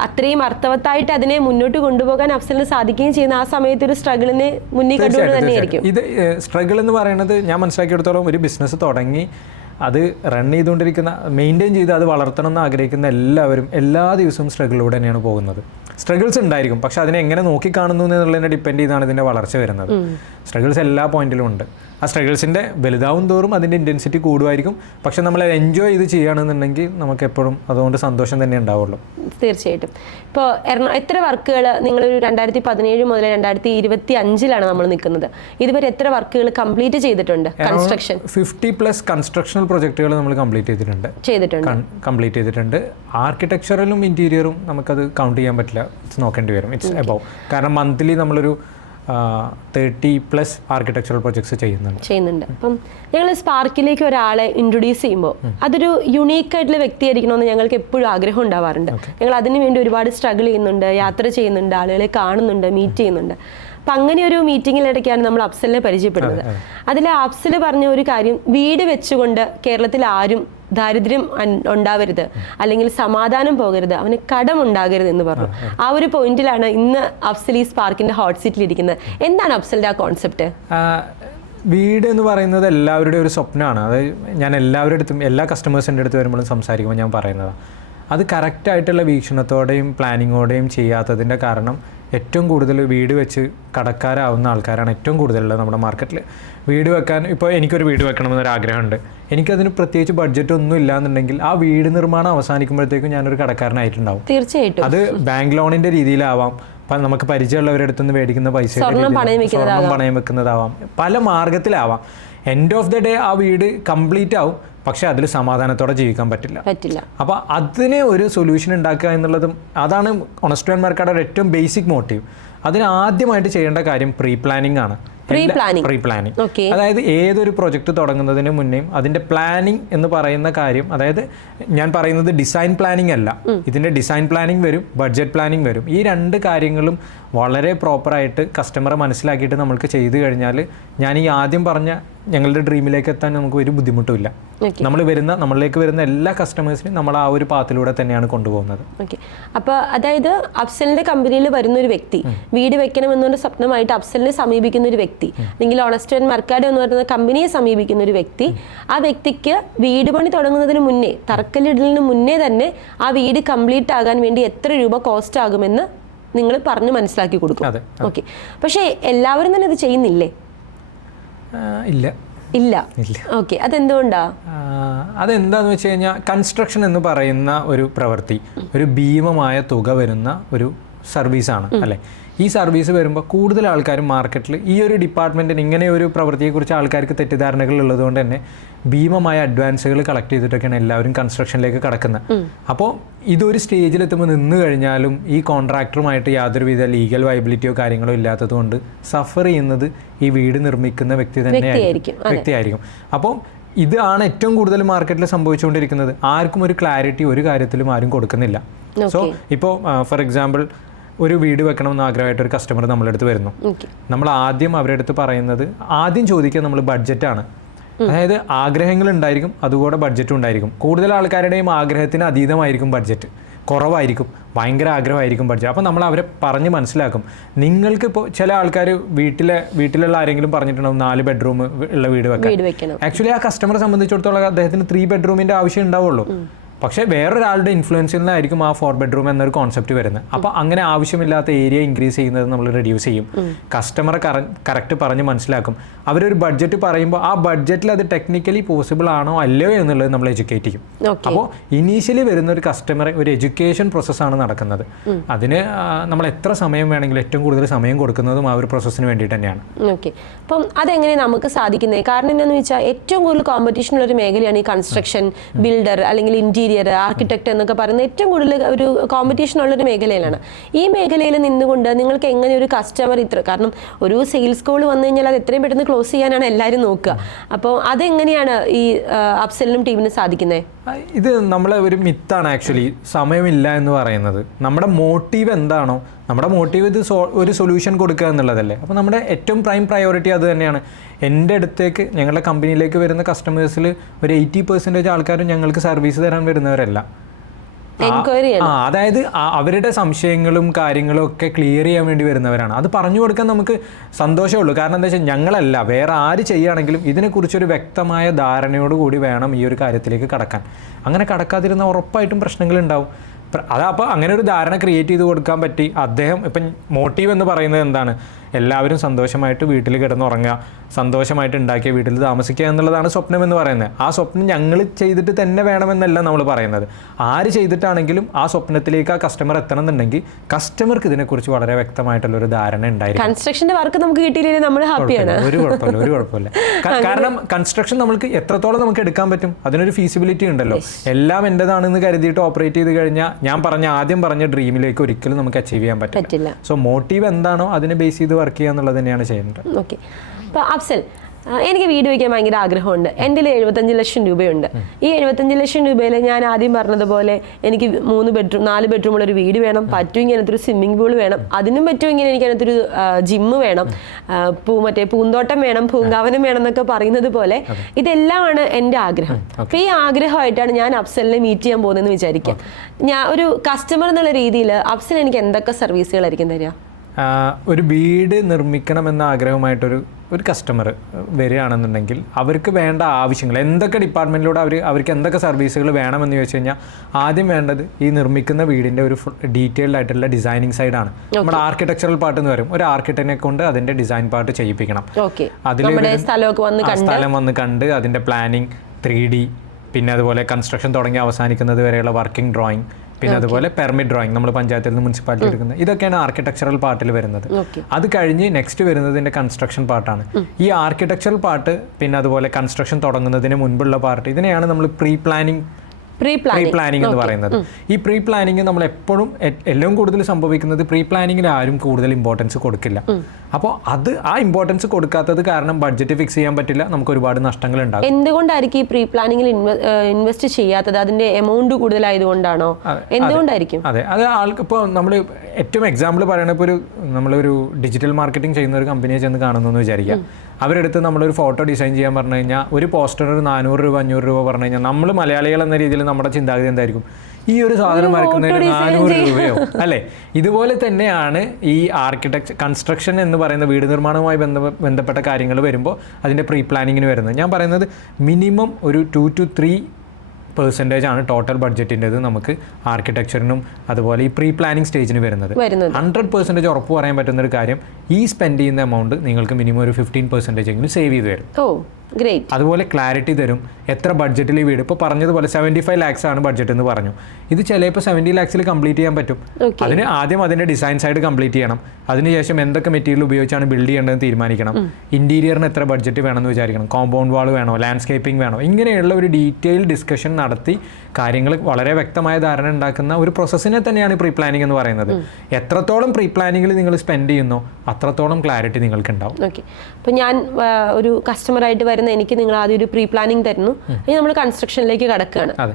അത്രയും അർത്ഥവത്തായിട്ട് അതിനെ മുന്നോട്ട് കൊണ്ടുപോകാൻ അഫ്സലിന് സാധിക്കുകയും ചെയ്യുന്ന ആ സമയത്ത് ഒരു സ്ട്രഗിളിനെ മുന്നിൽ കണ്ടുകൊണ്ട് തന്നെയായിരിക്കും. ഇത് സ്ട്രഗിൾ എന്ന് പറയുന്നത് ഞാൻ മനസ്സിലാക്കിയെടുത്തോളം ഒരു ബിസിനസ് തുടങ്ങി അത് റൺ ചെയ്തുകൊണ്ടിരിക്കുന്ന, മെയിൻറ്റെയിൻ ചെയ്ത് അത് വളർത്തണം എന്ന് ആഗ്രഹിക്കുന്ന എല്ലാവരും എല്ലാ ദിവസവും സ്ട്രഗിളിലൂടെ തന്നെയാണ് പോകുന്നത്. സ്ട്രഗിൾസ് ഉണ്ടായിരിക്കും, പക്ഷെ അതിനെ എങ്ങനെ നോക്കിക്കാണുന്നു എന്നുള്ളതിനെ ഡിപ്പെൻഡ് ചെയ്താണ് ഇതിൻ്റെ വളർച്ച വരുന്നത്. സ്ട്രഗിൾസ് എല്ലാ പോയിന്റിലും ഉണ്ട്. ആ സ്ട്രഗിൾസിൻ്റെ വലുതാവും തോറും അതിൻ്റെ ഇൻറ്റൻസിറ്റി കൂടുമായിരിക്കും. പക്ഷെ നമ്മൾ എൻജോയ് ചെയ്ത് ചെയ്യുകയാണെന്നുണ്ടെങ്കിൽ നമുക്ക് എപ്പോഴും അതുകൊണ്ട് സന്തോഷം തന്നെ ഉണ്ടാവുള്ളൂ. തീർച്ചയായിട്ടും. ഇപ്പോൾ എത്ര വർക്കുകൾ നിങ്ങളൊരു 2017 മുതൽ 2025 നമ്മൾ നിൽക്കുന്നത്, ഇതുവരെ എത്ര വർക്കുകൾ കംപ്ലീറ്റ് ചെയ്തിട്ടുണ്ട്? കൺസ്ട്രക്ഷൻ 50+ കൺസ്ട്രക്ഷണൽ പ്രൊജക്റ്റുകൾ നമ്മൾ കംപ്ലീറ്റ് ചെയ്തിട്ടുണ്ട്. ആർക്കിടെക്ചറലും ഇൻറ്റീരിയറും നമുക്കത് കൗണ്ട് ചെയ്യാൻ പറ്റില്ല, നോക്കേണ്ടി വരും. It's above. കാരണം മന്ത്ലി നമ്മളൊരു 30+ ആർക്കിടെക്ചറൽ പ്രൊജക്ട്സ് ചെയ്യുന്നുണ്ട്. അപ്പം ഞങ്ങൾ സ്പാർക്കിലേക്ക് ഒരാളെ ഇൻട്രൊഡ്യൂസ് ചെയ്യുമ്പോൾ അതൊരു യുണീക്ക് ആയിട്ടുള്ള വ്യക്തിയായിരിക്കണമെന്ന് ഞങ്ങൾക്ക് എപ്പോഴും ആഗ്രഹം ഉണ്ടാവാറുണ്ട്. ഞങ്ങൾ അതിനു വേണ്ടി ഒരുപാട് സ്ട്രഗിൾ ചെയ്യുന്നുണ്ട്, യാത്ര ചെയ്യുന്നുണ്ട്, ആളുകളെ കാണുന്നുണ്ട്, മീറ്റ് ചെയ്യുന്നുണ്ട്. അപ്പം അങ്ങനെ ഒരു മീറ്റിങ്ങിലിടയ്ക്കാണ് നമ്മൾ അഫ്സലിനെ പരിചയപ്പെടുന്നത്. അതിൽ അഫ്സൽ പറഞ്ഞ ഒരു കാര്യം, വീട് വെച്ചുകൊണ്ട് കേരളത്തിൽ ആരും ദാരിദ്ര്യം ഉണ്ടാവരുത്, അല്ലെങ്കിൽ സമാധാനം പോകരുത്, അവന് കടം ഉണ്ടാകരുത് എന്ന് പറഞ്ഞു. ആ ഒരു പോയിന്റിലാണ് ഇന്ന് അഫ്സൽ ഈ സ്പാർക്കിന്റെ ഹോട്ട് സീറ്റിൽ ഇരിക്കുന്നത്. എന്താണ് അഫ്സലിന്റെ ആ കോൺസെപ്റ്റ്? വീട് എന്ന് പറയുന്നത് എല്ലാവരുടെയും ഒരു സ്വപ്നമാണ്. അത് ഞാൻ എല്ലാവരുടെ അടുത്തും, എല്ലാ കസ്റ്റമേഴ്സിൻ്റെ അടുത്ത് വരുമ്പോഴും സംസാരിക്കുമ്പോൾ ഞാൻ പറയുന്നതാണ്. അത് കറക്റ്റായിട്ടുള്ള വീക്ഷണത്തോടെയും പ്ലാനിങ്ങോടെയും ചെയ്യാത്തതിൻ്റെ കാരണം ഏറ്റവും കൂടുതൽ വീട് വെച്ച് കടക്കാരാവുന്ന ആൾക്കാരാണ് ഏറ്റവും കൂടുതലുള്ളത് നമ്മുടെ മാർക്കറ്റിൽ. വീട് വെക്കാൻ, ഇപ്പോൾ എനിക്കൊരു വീട് വെക്കണമെന്നൊരു ആഗ്രഹമുണ്ട്, എനിക്കതിന് പ്രത്യേകിച്ച് ബഡ്ജറ്റ് ഒന്നും ഇല്ലാന്നുണ്ടെങ്കിൽ ആ വീട് നിർമ്മാണം അവസാനിക്കുമ്പോഴത്തേക്കും ഞാനൊരു കടക്കാരനായിട്ടുണ്ടാവും. തീർച്ചയായിട്ടും. അത് ബാങ്ക് ലോണിൻ്റെ രീതിയിലാവാം, നമുക്ക് പരിചയമുള്ളവരുടെ അടുത്ത് നിന്ന് മേടിക്കുന്ന പൈസ സ്വർണ്ണം പണയം വെക്കുന്നതാവാം, പല മാർഗത്തിലാവാം. എൻഡ് ഓഫ് ദ ഡേ ആ വീട് കംപ്ലീറ്റ് ആവും, പക്ഷെ അതിൽ സമാധാനത്തോടെ ജീവിക്കാൻ പറ്റില്ല. അപ്പോൾ അതിന് ഒരു സൊല്യൂഷൻ ഉണ്ടാക്കുക എന്നുള്ളതും അതാണ് ഓണസ്റ്റ് ആൻഡ് മാർക്കറ്റിന്റെ ഏറ്റവും ബേസിക് മോട്ടീവ്. അതിന് ആദ്യമായിട്ട് ചെയ്യേണ്ട കാര്യം പ്രീ പ്ലാനിങ് ആണ്. അതായത് ഏതൊരു പ്രൊജക്ട് തുടങ്ങുന്നതിന് മുന്നേയും അതിന്റെ പ്ലാനിങ് എന്ന് പറയുന്ന കാര്യം, അതായത് ഞാൻ പറയുന്നത് ഡിസൈൻ പ്ലാനിങ് അല്ല, ഇതിന്റെ ഡിസൈൻ പ്ലാനിങ് വരും, ബഡ്ജറ്റ് പ്ലാനിങ് വരും. ഈ രണ്ട് കാര്യങ്ങളും വളരെ പ്രോപ്പറായിട്ട് കസ്റ്റമറെ മനസ്സിലാക്കിയിട്ട് നമുക്ക് ചെയ്തു കഴിഞ്ഞാൽ ഞാൻ ഈ ആദ്യം പറഞ്ഞ ഞങ്ങളുടെ ഡ്രീമിലേക്ക് എത്താൻ നമുക്ക് ഒരു ബുദ്ധിമുട്ടുമില്ല. നമ്മളിലേക്ക് വരുന്ന എല്ലാ കസ്റ്റമേഴ്സിനും നമ്മൾ ആ ഒരു പാത്തിലൂടെ തന്നെയാണ് കൊണ്ടുപോകുന്നത്. അപ്പോൾ അതായത് അഫ്സലിന്റെ കമ്പനിയിൽ വരുന്ന ഒരു വ്യക്തി, വീട് വെക്കണമെന്നൊരു സ്വപ്നമായിട്ട് അഫ്സലിനെ സമീപിക്കുന്ന ഒരു വ്യക്തി, അല്ലെങ്കിൽ ഓണസ്റ്റ് ആൻഡ് മെർക്കാഡോ എന്ന് പറയുന്ന കമ്പനിയെ സമീപിക്കുന്ന ഒരു വ്യക്തി, ആ വ്യക്തിക്ക് വീട് പണി തുടങ്ങുന്നതിന് മുന്നേ, തറക്കല്ലിടലിന് മുന്നേ തന്നെ ആ വീട് കംപ്ലീറ്റ് ആകാൻ വേണ്ടി എത്ര രൂപ കോസ്റ്റ് ആകുമെന്ന് നിങ്ങൾ പറഞ്ഞ് മനസ്സിലാക്കി കൊടുക്കും. ഓക്കെ. പക്ഷേ എല്ലാവരും തന്നെ ഇത് ചെയ്യുന്നില്ലേ? ഇല്ല. ഓക്കെ. അതെന്തുകൊണ്ടാ? അതെന്താന്ന് വെച്ച് കഴിഞ്ഞാൽ കൺസ്ട്രക്ഷൻ എന്ന് പറയുന്ന ഒരു പ്രവൃത്തി ഒരു ഭീമമായ തുക വരുന്ന ഒരു സർവീസാണ് അല്ലേ. ഈ സർവീസ് വരുമ്പോൾ കൂടുതൽ ആൾക്കാരും മാർക്കറ്റിൽ ഈ ഒരു ഡിപ്പാർട്ട്മെൻറ്റിന് ഇങ്ങനെ ഒരു പ്രവൃത്തിയെക്കുറിച്ച് ആൾക്കാർക്ക് തെറ്റിദ്ധാരണകൾ ഉള്ളതുകൊണ്ട് തന്നെ ഭീമമായ അഡ്വാൻസുകൾ കളക്ട് ചെയ്തിട്ടൊക്കെയാണ് എല്ലാവരും കൺസ്ട്രക്ഷനിലേക്ക് കടക്കുന്നത്. അപ്പോൾ ഇതൊരു സ്റ്റേജിലെത്തുമ്പോൾ നിന്ന് കഴിഞ്ഞാലും ഈ കോൺട്രാക്ടറുമായിട്ട് യാതൊരുവിധ ലീഗൽ വയബിലിറ്റിയോ കാര്യങ്ങളോ ഇല്ലാത്തത് കൊണ്ട് സഫർ ചെയ്യുന്നത് ഈ വീട് നിർമ്മിക്കുന്ന വ്യക്തിയായിരിക്കും. അപ്പോൾ ഇതാണ് ഏറ്റവും കൂടുതൽ മാർക്കറ്റിൽ സംഭവിച്ചുകൊണ്ടിരിക്കുന്നത്. ആർക്കും ഒരു ക്ലാരിറ്റി ഒരു കാര്യത്തിലും ആരും കൊടുക്കുന്നില്ല. സോ ഇപ്പോൾ ഫോർ എക്സാമ്പിൾ ഒരു വീട് വെക്കണമെന്ന് ആഗ്രഹമായിട്ട് ഒരു കസ്റ്റമർ നമ്മുടെ അടുത്ത് വരുന്നു. നമ്മൾ ആദ്യം അവരുടെ അടുത്ത് പറയുന്നത്, ആദ്യം ചോദിക്കുക നമ്മൾ ബഡ്ജറ്റാണ്. അതായത് ആഗ്രഹങ്ങൾ ഉണ്ടായിരിക്കും, അതുകൂടെ ബഡ്ജറ്റും ഉണ്ടായിരിക്കും. കൂടുതൽ ആൾക്കാരുടെയും ആഗ്രഹത്തിന് അതീതമായിരിക്കും ബഡ്ജറ്റ്, കുറവായിരിക്കും, ഭയങ്കര ആഗ്രഹമായിരിക്കും ബഡ്ജറ്റ്. അപ്പോൾ നമ്മൾ അവരെ പറഞ്ഞ് മനസ്സിലാക്കും. നിങ്ങൾക്കിപ്പോൾ ചില ആൾക്കാർ വീട്ടിലുള്ള ആരെങ്കിലും പറഞ്ഞിട്ടുണ്ടാവും 4 ബെഡ്റൂം ഉള്ള വീട് വെക്കാൻ. ആക്ച്വലി ആ കസ്റ്റമറെ സംബന്ധിച്ചിടത്തോളം അദ്ദേഹത്തിന് 3 ബെഡ്റൂമിൻ്റെ ആവശ്യം ഉണ്ടാവുള്ളൂ. പക്ഷേ വേറൊരാളുടെ ഇൻഫ്ലുവൻസിൽ നിന്നായിരിക്കും ആ 4 ബെഡ്റൂം എന്നൊരു കോൺസെപ്റ്റ് വരുന്നത്. അപ്പോൾ അങ്ങനെ ആവശ്യമില്ലാത്ത ഏരിയ ഇൻക്രീസ് ചെയ്യുന്നത് നമ്മൾ റെഡ്യൂസ് ചെയ്യും. കസ്റ്റമറെ കറക്റ്റ് പറഞ്ഞ് മനസ്സിലാക്കും. അവരൊരു ബഡ്ജറ്റ് പറയുമ്പോൾ ആ ബഡ്ജറ്റിൽ അത് ടെക്നിക്കലി പോസിബിൾ ആണോ അല്ലയോ എന്നുള്ളത് നമ്മൾ എഡ്യൂക്കേറ്റ് ചെയ്യും. അപ്പോൾ ഇനീഷ്യലി വരുന്ന ഒരു കസ്റ്റമറെ ഒരു എഡ്യൂക്കേഷൻ പ്രോസസ്സാണ് നടക്കുന്നത്. അതിന് നമ്മൾ എത്ര സമയം വേണമെങ്കിലും ഏറ്റവും കൂടുതൽ സമയം കൊടുക്കുന്നതും ആ ഒരു പ്രോസസ്സിന് വേണ്ടിയിട്ട് തന്നെയാണ്. ഓക്കെ. അപ്പം അതെങ്ങനെ നമുക്ക് സാധിക്കുന്നത്? കാരണം എന്താണെന്ന് വെച്ചാൽ ഏറ്റവും കൂടുതൽ കോമ്പറ്റീഷൻ ഉള്ള ഒരു മേഖലയാണ് ഈ കൺസ്ട്രക്ഷൻ, ബിൽഡർ അല്ലെങ്കിൽ ഇന്റീരിയർ, ആർക്കിടെക്ട് എന്നൊക്കെ പറയുന്നത് ഏറ്റവും കൂടുതൽ ഒരു കോമ്പറ്റീഷൻ ഉള്ളൊരു മേഖലയിലാണ്. ഈ മേഖലയിൽ നിന്നുകൊണ്ട് നിങ്ങൾക്ക് എങ്ങനെ ഒരു കസ്റ്റമർ കാരണം ഒരു സെയിൽസ് കോൾ വന്നു കഴിഞ്ഞാൽ അത് എത്രയും പെട്ടെന്ന് ക്ലോസ് ചെയ്യാനാണ് എല്ലാവരും നോക്കുക. അപ്പോൾ അതെങ്ങനെയാണ് ഈ അഫ്സലിനും ടീമിനും സാധിക്കുന്നത്? ഇത് നമ്മളെ ഒരു മിത്താണ് ആക്ച്വലി, സമയമില്ല എന്ന് പറയുന്നത്. നമ്മുടെ മോട്ടീവ് എന്താണോ, നമ്മുടെ മോട്ടീവ് ഇത് ഒരു സൊല്യൂഷൻ കൊടുക്കുക എന്നുള്ളതല്ലേ. അപ്പോൾ നമ്മുടെ ഏറ്റവും പ്രൈം പ്രയോറിറ്റി അത് തന്നെയാണ്. എൻ്റെ അടുത്തേക്ക്, ഞങ്ങളുടെ കമ്പനിയിലേക്ക് വരുന്ന കസ്റ്റമേഴ്സിൽ ഒരു 80% ആൾക്കാരും ഞങ്ങൾക്ക് സർവീസ് തരാൻ വരുന്നവരല്ല. അതായത് അവരുടെ സംശയങ്ങളും കാര്യങ്ങളും ഒക്കെ ക്ലിയർ ചെയ്യാൻ വേണ്ടി വരുന്നവരാണ്. അത് പറഞ്ഞു കൊടുക്കാൻ നമുക്ക് സന്തോഷമുള്ളൂ. കാരണം എന്താ വെച്ചാൽ ഞങ്ങളല്ല, വേറെ ആര് ചെയ്യുകയാണെങ്കിലും ഇതിനെക്കുറിച്ചൊരു വ്യക്തമായ ധാരണയോടുകൂടി വേണം ഈ ഒരു കാര്യത്തിലേക്ക് കടക്കാൻ. അങ്ങനെ കടക്കാതിരുന്ന ഉറപ്പായിട്ടും പ്രശ്നങ്ങളുണ്ടാവും. അതപ്പോൾ അങ്ങനെ ഒരു ധാരണ ക്രിയേറ്റ് ചെയ്ത് കൊടുക്കാൻ പറ്റി. അദ്ദേഹം ഇപ്പം മോട്ടീവ് എന്ന് പറയുന്നത് എന്താണ്, എല്ലാവരും സന്തോഷമായിട്ട് വീട്ടിൽ കിടന്നുറങ്ങുക, സന്തോഷമായിട്ട് ഉണ്ടാക്കിയ വീട്ടിൽ താമസിക്കുക എന്നുള്ളതാണ് സ്വപ്നം എന്ന് പറയുന്നത്. ആ സ്വപ്നം ഞങ്ങൾ ചെയ്തിട്ട് തന്നെ വേണമെന്നല്ല നമ്മൾ പറയുന്നത്. ആര് ചെയ്തിട്ടാണെങ്കിലും ആ സ്വപ്നത്തിലേക്ക് ആ കസ്റ്റമർ എത്തണം എന്നുണ്ടെങ്കിൽ കസ്റ്റമർക്ക് ഇതിനെക്കുറിച്ച് വളരെ വ്യക്തമായിട്ടുള്ള ഒരു ധാരണ ഉണ്ടായിരിക്കും. കൺസ്ട്രക്ഷന്റെ വർക്ക് നമുക്ക് കിട്ടിയില്ലെങ്കിൽ നമ്മൾ ഹാപ്പിയാണ്. ഒരു കുഴപ്പമില്ല. കാരണം കൺസ്ട്രക്ഷൻ നമുക്ക് എത്രത്തോളം നമുക്ക് എടുക്കാൻ പറ്റും, അതിനൊരു ഫീസിബിലിറ്റി ഉണ്ടല്ലോ. എല്ലാം എൻ്റെതാണെന്ന് കരുതിയിട്ട് ഓപ്പറേറ്റ് ചെയ്ത് കഴിഞ്ഞാൽ ഞാൻ ആദ്യം പറഞ്ഞ ഡ്രീമിലേക്ക് ഒരിക്കലും നമുക്ക് അച്ചീവ് ചെയ്യാൻ പറ്റില്ല. സോ മോട്ടീവ് എന്താണോ അതിനെ ബേസ് ചെയ്ത് വർക്ക് ചെയ്യുക എന്നുള്ളത് തന്നെയാണ് ചെയ്യേണ്ടത്. ഓക്കെ. അപ്പോൾ അഫ്സൽ, എനിക്ക് വീട് വയ്ക്കാൻ ഭയങ്കര ആഗ്രഹമുണ്ട്. എൻ്റെ 75 ലക്ഷം രൂപയുണ്ട്. ഈ 75 ലക്ഷം രൂപയിൽ ഞാൻ ആദ്യം പറഞ്ഞതുപോലെ എനിക്ക് 4 ബെഡ്റൂമുള്ള ഒരു വീട് വേണം, പറ്റുമെങ്കിൽ അതിനകത്തൊരു സ്വിമ്മിംഗ് പൂൾ വേണം, അതിനും പറ്റുമെങ്കിൽ എനിക്ക് അതിനകത്തൊരു ജിമ്മ് വേണം, പൂന്തോട്ടം വേണം, പൂങ്കാവനം വേണം എന്നൊക്കെ പറയുന്നത് പോലെ ഇതെല്ലാമാണ് എൻ്റെ ആഗ്രഹം. അപ്പോൾ ഈ ആഗ്രഹമായിട്ടാണ് ഞാൻ അഫ്സലിനെ മീറ്റ് ചെയ്യാൻ പോകുന്നതെന്ന് വിചാരിക്കുക. ഞാൻ ഒരു കസ്റ്റമർ എന്നുള്ള രീതിയിൽ അഫ്സൽ എനിക്ക് എന്തൊക്കെ സർവീസുകളായിരിക്കും തരിക? ഒരു വീട് നിർമ്മിക്കണമെന്ന ആഗ്രഹമായിട്ടൊരു കസ്റ്റമർ വരികയാണെന്നുണ്ടെങ്കിൽ അവർക്ക് വേണ്ട ആവശ്യങ്ങൾ എന്തൊക്കെ ഡിപ്പാർട്ട്മെൻറ്റിലൂടെ അവർക്ക് എന്തൊക്കെ സർവീസുകൾ വേണമെന്ന് ചോദിച്ചു കഴിഞ്ഞാൽ ആദ്യം വേണ്ടത് ഈ നിർമ്മിക്കുന്ന വീടിൻ്റെ ഒരു ഡീറ്റെയിൽഡ് ആയിട്ടുള്ള ഡിസൈനിങ് സൈഡാണ്. നമ്മുടെ ആർക്കിടെക്ചറൽ പാർട്ട് എന്ന് വരും. ഒരു ആർക്കിടെക്റ്റിനെ കൊണ്ട് അതിൻ്റെ ഡിസൈൻ പാർട്ട് ചെയ്യിപ്പിക്കണം. അതിൽ സ്ഥലം വന്ന് കണ്ട് അതിൻ്റെ പ്ലാനിങ്, 3D, പിന്നെ അതുപോലെ കൺസ്ട്രക്ഷൻ തുടങ്ങി അവസാനിക്കുന്നത് വരെയുള്ള വർക്കിംഗ് ഡ്രോയിങ്, പിന്നെ അതുപോലെ പെർമിറ്റ് ഡ്രോയിങ് നമ്മൾ പഞ്ചായത്തിൽ നിന്ന് മുനിസിപ്പാലിറ്റി എടുക്കുന്നത്, ഇതൊക്കെയാണ് ആർക്കിടെക്ചറൽ പാർട്ടിൽ വരുന്നത്. അത് കഴിഞ്ഞ് നെക്സ്റ്റ് വരുന്നതിൻ്റെ കൺസ്ട്രക്ഷൻ പാർട്ടാണ്. ഈ ആർക്കിടെക്ചറൽ പാർട്ട് പിന്നെ അതുപോലെ കൺസ്ട്രക്ഷൻ തുടങ്ങുന്നതിന് മുൻപുള്ള പാർട്ട്, ഇതിനെയാണ് നമ്മൾ പ്രീ പ്ലാനിങ് എന്ന് പറയുന്നത്. ഈ പ്രീ പ്ലാനിങ് നമ്മൾ എപ്പോഴും ഏറ്റവും കൂടുതൽ സംഭവിക്കുന്നത് പ്രീ പ്ലാനിങ്ങിൽ ആരും കൂടുതൽ ഇമ്പോർട്ടൻസ് കൊടുക്കില്ല. അപ്പോൾ ആ ഇമ്പോർട്ടൻസ് കൊടുക്കാത്തത് കാരണം ബഡ്ജറ്റ് ഫിക്സ് ചെയ്യാൻ പറ്റില്ല, നമുക്ക് ഒരുപാട് നഷ്ടങ്ങൾ ഉണ്ടാകും. എന്തുകൊണ്ടായിരിക്കും ഈ പ്രീ പ്ലാനിങ്ങിൽ ഇൻവെസ്റ്റ് ചെയ്യാത്തത്? അതിന്റെ എമൗണ്ട് കൂടുതലായതുകൊണ്ടാണോ? എന്തുകൊണ്ടായിരിക്കും? അതെ, അത് ആൾക്ക് ഇപ്പോൾ നമ്മൾ ഏറ്റവും എക്സാമ്പിൾ പറയണ ഇപ്പോൾ നമ്മളൊരു ഡിജിറ്റൽ മാർക്കറ്റിംഗ് ചെയ്യുന്ന ഒരു കമ്പനിയെ ചെന്ന് കാണുന്നു എന്ന് വിചാരിക്കാം. അവരെടുത്ത് നമ്മളൊരു ഫോട്ടോ ഡിസൈൻ ചെയ്യാൻ പറഞ്ഞു കഴിഞ്ഞാൽ ഒരു പോസ്റ്ററിന് 400 രൂപ 500 രൂപ പറഞ്ഞു കഴിഞ്ഞാൽ നമ്മൾ മലയാളികൾ എന്ന രീതിയിൽ നമ്മുടെ ചിന്താഗതി എന്തായിരിക്കും? ഈ ഒരു സാധനം വരയ്ക്കുന്നതിന് 400 രൂപയോ അല്ലേ? ഇതുപോലെ തന്നെയാണ് ഈ കൺസ്ട്രക്ഷൻ എന്ന് പറയുന്ന വീട് നിർമ്മാണവുമായി ബന്ധപ്പെട്ട കാര്യങ്ങൾ വരുമ്പോൾ അതിൻ്റെ പ്രീ പ്ലാനിങ്ങിന് വരുന്നത്. ഞാൻ പറയുന്നത് മിനിമം ഒരു 2 to 3% ആണ് ടോട്ടൽ ബഡ്ജറ്റിൻ്റെത് നമുക്ക് ആർക്കിടെക്ചറിനും അതുപോലെ ഈ പ്രീ പ്ലാനിങ് സ്റ്റേജിന് വരുന്നത്. 100% ഉറപ്പ് പറയാൻ പറ്റുന്ന ഒരു കാര്യം, ഈ സ്പെൻഡ് ചെയ്യുന്ന എമൗണ്ട് നിങ്ങൾക്ക് മിനിമം ഒരു 15% എങ്കിലും സേവ് ചെയ്ത് തരും. അതുപോലെ ക്ലാരിറ്റി തരും. എത്ര ബഡ്ജറ്റിൽ ഈ വീട്, ഇപ്പോൾ പറഞ്ഞതുപോലെ 75 lakhs ആണ് ബഡ്ജറ്റ് എന്ന് പറഞ്ഞു. ഇത് ചിലപ്പോൾ 70 lakhs കംപ്ലീറ്റ് ചെയ്യാൻ പറ്റും. അതിന് ആദ്യം അതിൻ്റെ ഡിസൈൻ സൈഡ് കംപ്ലീറ്റ് ചെയ്യണം. അതിനുശേഷം എന്തൊക്കെ മെറ്റീരിയൽ ഉപയോഗിച്ചാണ് ബിൽഡ് ചെയ്യേണ്ടതെന്ന് തീരുമാനിക്കണം. ഇൻറ്റീരിയറിന് എത്ര ബഡ്ജറ്റ് വേണമെന്ന് വിചാരിക്കണം. കോമ്പൗണ്ട് വാൾ വേണോ, ലാൻഡ്സ്കേപ്പിംഗ് വേണോ, ഇങ്ങനെയുള്ള ഒരു ഡീറ്റെയിൽ ഡിസ്കഷൻ നടത്തി കാര്യങ്ങൾ വളരെ വ്യക്തമായ ധാരണ ഉണ്ടാക്കുന്ന ഒരു പ്രോസസ്സിനെ തന്നെയാണ് പ്രീ പ്ലാനിങ് എന്ന് പറയുന്നത്. എത്രത്തോളം പ്രീ പ്ലാനിങ്ങിൽ നിങ്ങൾ സ്പെൻഡ് ചെയ്യുന്നോ അത്രത്തോളം ക്ലാരിറ്റി നിങ്ങൾക്ക് ഉണ്ടാവും. അപ്പോൾ ഞാൻ ഒരു കസ്റ്റമറായിട്ട് വരുന്ന എനിക്ക് നിങ്ങൾ ആദ്യം ഒരു പ്രീ പ്ലാനിങ് തരുന്നു, നമ്മൾ കൺസ്ട്രക്ഷനിലേക്ക് കടക്കുകയാണ്.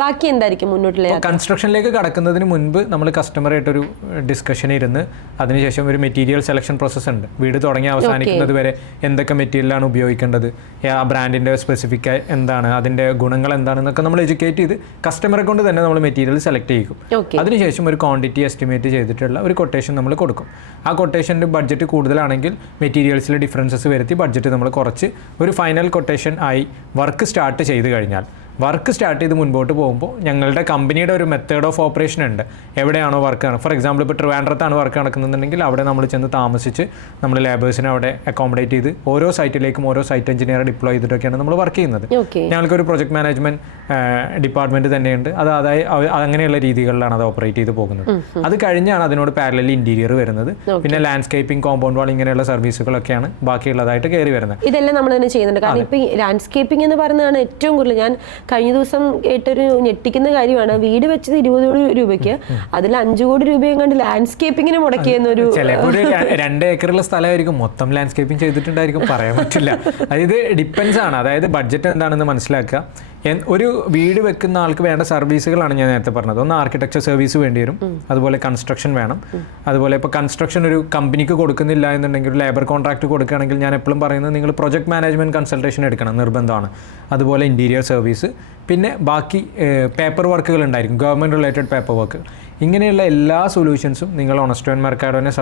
ബാക്കി എന്തായിരിക്കും മുന്നോട്ടുള്ള? കൺസ്ട്രക്ഷനിലേക്ക് കടക്കുന്നതിന് മുൻപ് നമ്മൾ കസ്റ്റമറായിട്ടൊരു ഡിസ്കഷൻ ഇരുന്ന് അതിനുശേഷം ഒരു മെറ്റീരിയൽ സെലക്ഷൻ പ്രോസസ്സ് ഉണ്ട്. വീട് തുടങ്ങി അവസാനിക്കുന്നത് വരെ എന്തൊക്കെ മെറ്റീരിയലാണ് ഉപയോഗിക്കേണ്ടത്, ആ ബ്രാൻഡിൻ്റെ സ്പെസിഫിക് എന്താണ്, അതിൻ്റെ ഗുണങ്ങൾ എന്താണെന്നൊക്കെ നമ്മൾ എഡ്യൂക്കേറ്റ് ചെയ്ത് കസ്റ്റമറെ കൊണ്ട് തന്നെ നമ്മൾ മെറ്റീരിയൽ സെലക്ട് ചെയ്യും. അതിനുശേഷം ഒരു ക്വാണ്ടിറ്റി എസ്റ്റിമേറ്റ് ചെയ്തിട്ടുള്ള ഒരു കൊട്ടേഷൻ നമ്മൾ കൊടുക്കും. ആ കൊട്ടേഷൻ്റെ ബഡ്ജറ്റ് കൂടുതലാണെങ്കിൽ മെറ്റീരിയൽസിൽ ഡിഫറൻസസ് വരുത്തി ബഡ്ജറ്റ് നമ്മൾ കുറച്ച് ഒരു ഫൈനൽ കൊട്ടേഷൻ ആയി വർക്ക് സ്റ്റാർട്ട് ചെയ്ത് കഴിഞ്ഞാൽ, വർക്ക് സ്റ്റാർട്ട് ചെയ്ത് മുൻപോട്ട് പോകുമ്പോൾ ഞങ്ങളുടെ കമ്പനിയുടെ ഒരു മെത്തേഡ് ഓഫ് ഓപ്പറേഷൻ ഉണ്ട്. എവിടെയാണോ വർക്ക് നടക്കുന്നത്, ഫോർ എക്സാമ്പിൾ ഇപ്പോൾ ട്രിവാൻഡ്രത്താണ് വർക്ക് നടക്കുന്നുണ്ടെങ്കിൽ അവിടെ നമ്മൾ ചെന്ന് താമസിച്ച് നമ്മൾ ലേബേഴ്സിനെ അവിടെ അക്കോമഡേറ്റ് ചെയ്ത് ഓരോ സൈറ്റിലേക്കും ഓരോ സൈറ്റ് എഞ്ചിനീയർ ഡിപ്ലോയ് ചെയ്തിട്ടൊക്കെയാണ് നമ്മൾ വർക്ക് ചെയ്യുന്നത്. ഞങ്ങൾക്കൊരു പ്രൊജക്ട് മാനേജ്മെൻറ്റ് ഡിപ്പാർട്ട്മെൻറ്റ് തന്നെയുണ്ട്. അതായത് അങ്ങനെയുള്ള രീതികളിലാണ് അത് ഓപ്പറേറ്റ് ചെയ്ത് പോകുന്നത്. അത് കഴിഞ്ഞാണ് അതിനോട് പാരലലി ഇൻറ്റീരിയർ വരുന്നത്. പിന്നെ ലാൻഡ്സ്കേപ്പിംഗ്, കോമ്പൗണ്ട് വാൾ, ഇങ്ങനെയുള്ള സർവീസുകളൊക്കെയാണ് ബാക്കിയുള്ളതായിട്ട് കയറി വരുന്നത്. ഇതെല്ലാം നമ്മൾ തന്നെ ചെയ്യുന്നുണ്ട്. കാരണം ഇപ്പോൾ ഈ ലാൻഡ്സ്കേപ്പിംഗ് എന്ന് പറയുന്നതാണ് ഏറ്റവും കൂടുതൽ. ഞാൻ കഴിഞ്ഞ ദിവസം കേട്ടൊരു ഞെട്ടിക്കുന്ന കാര്യമാണ്, വീട് വെച്ചത് 20 കോടി രൂപയ്ക്ക് അതിൽ 5 കോടി രൂപയും കണ്ട് ലാൻഡ്സ്കേപ്പിങ്ങിന് മുടക്കിയെന്നൊരു. ചിലപ്പോൾ 2 ഏക്കറുള്ള സ്ഥലമായിരിക്കും മൊത്തം ലാൻഡ്സ്കേപ്പിംഗ് ചെയ്തിട്ടുണ്ടായിരിക്കും, പറയാൻ പറ്റില്ല. അതായത് ഡിപ്പെൻസ് ആണ്. അതായത് ബഡ്ജറ്റ് എന്താണെന്ന് മനസ്സിലാക്കുക. ഒരു വീട് വെക്കുന്ന ആൾക്ക് വേണ്ട സർവീസുകളാണ് ഞാൻ നേരത്തെ പറഞ്ഞത്. ഒന്ന് ആർക്കിടെക്ചർ സർവീസ് വേണ്ടി വരും, അതുപോലെ കൺസ്ട്രക്ഷൻ വേണം. അതുപോലെ ഇപ്പോൾ കൺസ്ട്രക്ഷൻ ഒരു കമ്പനിക്ക് കൊടുക്കുന്നില്ല എന്നുണ്ടെങ്കിൽ ഒരു ലേബർ കോൺട്രാക്ട് കൊടുക്കുകയാണെങ്കിൽ ഞാൻ എപ്പോഴും പറയുന്നത് നിങ്ങൾ പ്രൊജക്ട് മാനേജ്മെൻറ്റ് കൺസൾട്ടേഷൻ എടുക്കണം, നിർബന്ധമാണ്. അതുപോലെ ഇൻറ്റീരിയർ സർവീസ്, പിന്നെ ബാക്കി പേപ്പർ വർക്കുകൾ ഉണ്ടായിരിക്കും, ഗവൺമെൻറ് റിലേറ്റഡ് പേപ്പർ വർക്ക്. ഇങ്ങനെയുള്ള എല്ലാ സൊല്യൂഷൻസും നിങ്ങൾ ഓണസ്റ്റ് ആൻഡ് മെർക്കാഡോനെ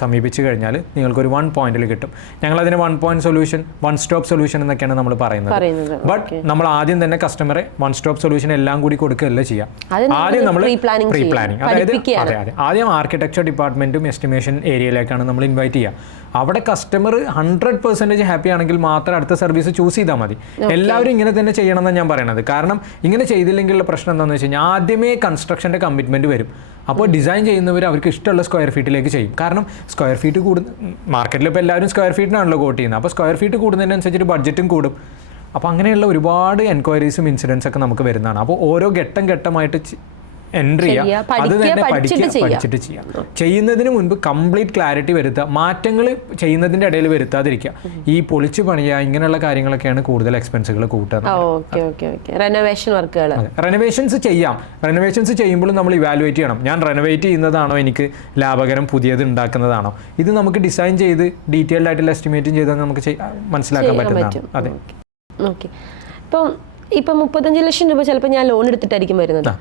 സമീപിച്ച് കഴിഞ്ഞാൽ നിങ്ങൾക്കൊരു 1 പോയിന്റിൽ കിട്ടും. ഞങ്ങളതിന് 1 പോയിന്റ് സൊല്യൂഷൻ, 1 സ്റ്റോപ്പ് സൊല്യൂഷൻ എന്നൊക്കെയാണ് നമ്മൾ പറയുന്നത്. ബട്ട് നമ്മൾ ആദ്യം തന്നെ കസ്റ്റമറെ 1 സ്റ്റോപ്പ് സൊല്യൂഷൻ എല്ലാം കൂടി കൊടുക്കുകയല്ല ചെയ്യാം. ആദ്യം നമ്മൾ പ്രീ പ്ലാനിങ്, അതായത് ആദ്യം ആർക്കിടെക്ചർ ഡിപ്പാർട്ട്മെന്റും എസ്റ്റിമേഷൻ ഏരിയയിലേക്കാണ് നമ്മൾ ഇൻവൈറ്റ് ചെയ്യുക. അവിടെ കസ്റ്റമർ 100% ഹാപ്പി ആണെങ്കിൽ മാത്രം അടുത്ത സർവീസ് ചൂസ് ചെയ്താൽ മതി. എല്ലാവരും ഇങ്ങനെ തന്നെ ചെയ്യണം എന്നാണ് ഞാൻ പറയുന്നത്. കാരണം ഇങ്ങനെ ചെയ്തില്ലെങ്കിലുള്ള പ്രശ്നം എന്താണെന്ന് വെച്ച് കഴിഞ്ഞാൽ ആദ്യമേ കൺസ്ട്രക്ഷൻ്റെ കമ്മിറ്റ്മെൻറ്റ് വരും. അപ്പോൾ ഡിസൈൻ ചെയ്യുന്നവർ അവർക്ക് ഇഷ്ടമുള്ള സ്ക്വയർ ഫീറ്റിലേക്ക് ചെയ്യും. കാരണം സ്ക്വയർ ഫീറ്റ് മാർക്കറ്റിൽ ഇപ്പോൾ എല്ലാവരും സ്ക്വയർ ഫീറ്റിനാണല്ലോ കോട്ട് ചെയ്യുന്നത്. അപ്പോൾ സ്ക്വയർ ഫീറ്റ് കൂടുന്നതിനനുസരിച്ചിട്ട് ബഡ്ജറ്റും കൂടും. അപ്പോൾ അങ്ങനെയുള്ള ഒരുപാട് എൻക്വയറീസും ഇൻസിഡൻസ് ഒക്കെ നമുക്ക് വരുന്നതാണ്. അപ്പോൾ ഓരോ ഘട്ടമായിട്ട് എൻട്രി ചെയ്യുക, അത് തന്നെ പഠിച്ചിട്ട് ചെയ്യാം. ചെയ്യുന്നതിന് മുൻപ് കംപ്ലീറ്റ് ക്ലാരിറ്റി വരുത്തുക, മാറ്റങ്ങൾ ചെയ്യുന്നതിൻ്റെ ഇടയിൽ വരുത്താതിരിക്കുക. ഈ പൊളിച്ചു പണിയുക ഇങ്ങനെയുള്ള കാര്യങ്ങളൊക്കെയാണ് കൂടുതൽ എക്സ്പെൻസുകൾ കൂട്ടുന്നത്. റെനോവേഷൻസ് ചെയ്യാം. റെനോവേഷൻസ് ചെയ്യുമ്പോഴും നമ്മൾ ഇവാലുവേറ്റ് ചെയ്യണം. ഞാൻ റെനോവേറ്റ് ചെയ്യുന്നതാണോ എനിക്ക് ലാഭകരം, പുതിയത് ഉണ്ടാക്കുന്നതാണോ? ഇത് നമുക്ക് ഡിസൈൻ ചെയ്ത് ഡീറ്റെയിൽഡ് ആയിട്ടുള്ള എസ്റ്റിമേറ്റും ചെയ്താൽ നമുക്ക് മനസ്സിലാക്കാൻ പറ്റുന്നതാണ്. അതെ. ഓക്കെ. ഇപ്പം 35 ലക്ഷം രൂപ ചിലപ്പോൾ ഞാൻ ലോൺ എടുത്തിട്ടായിരിക്കും വരുന്നത്.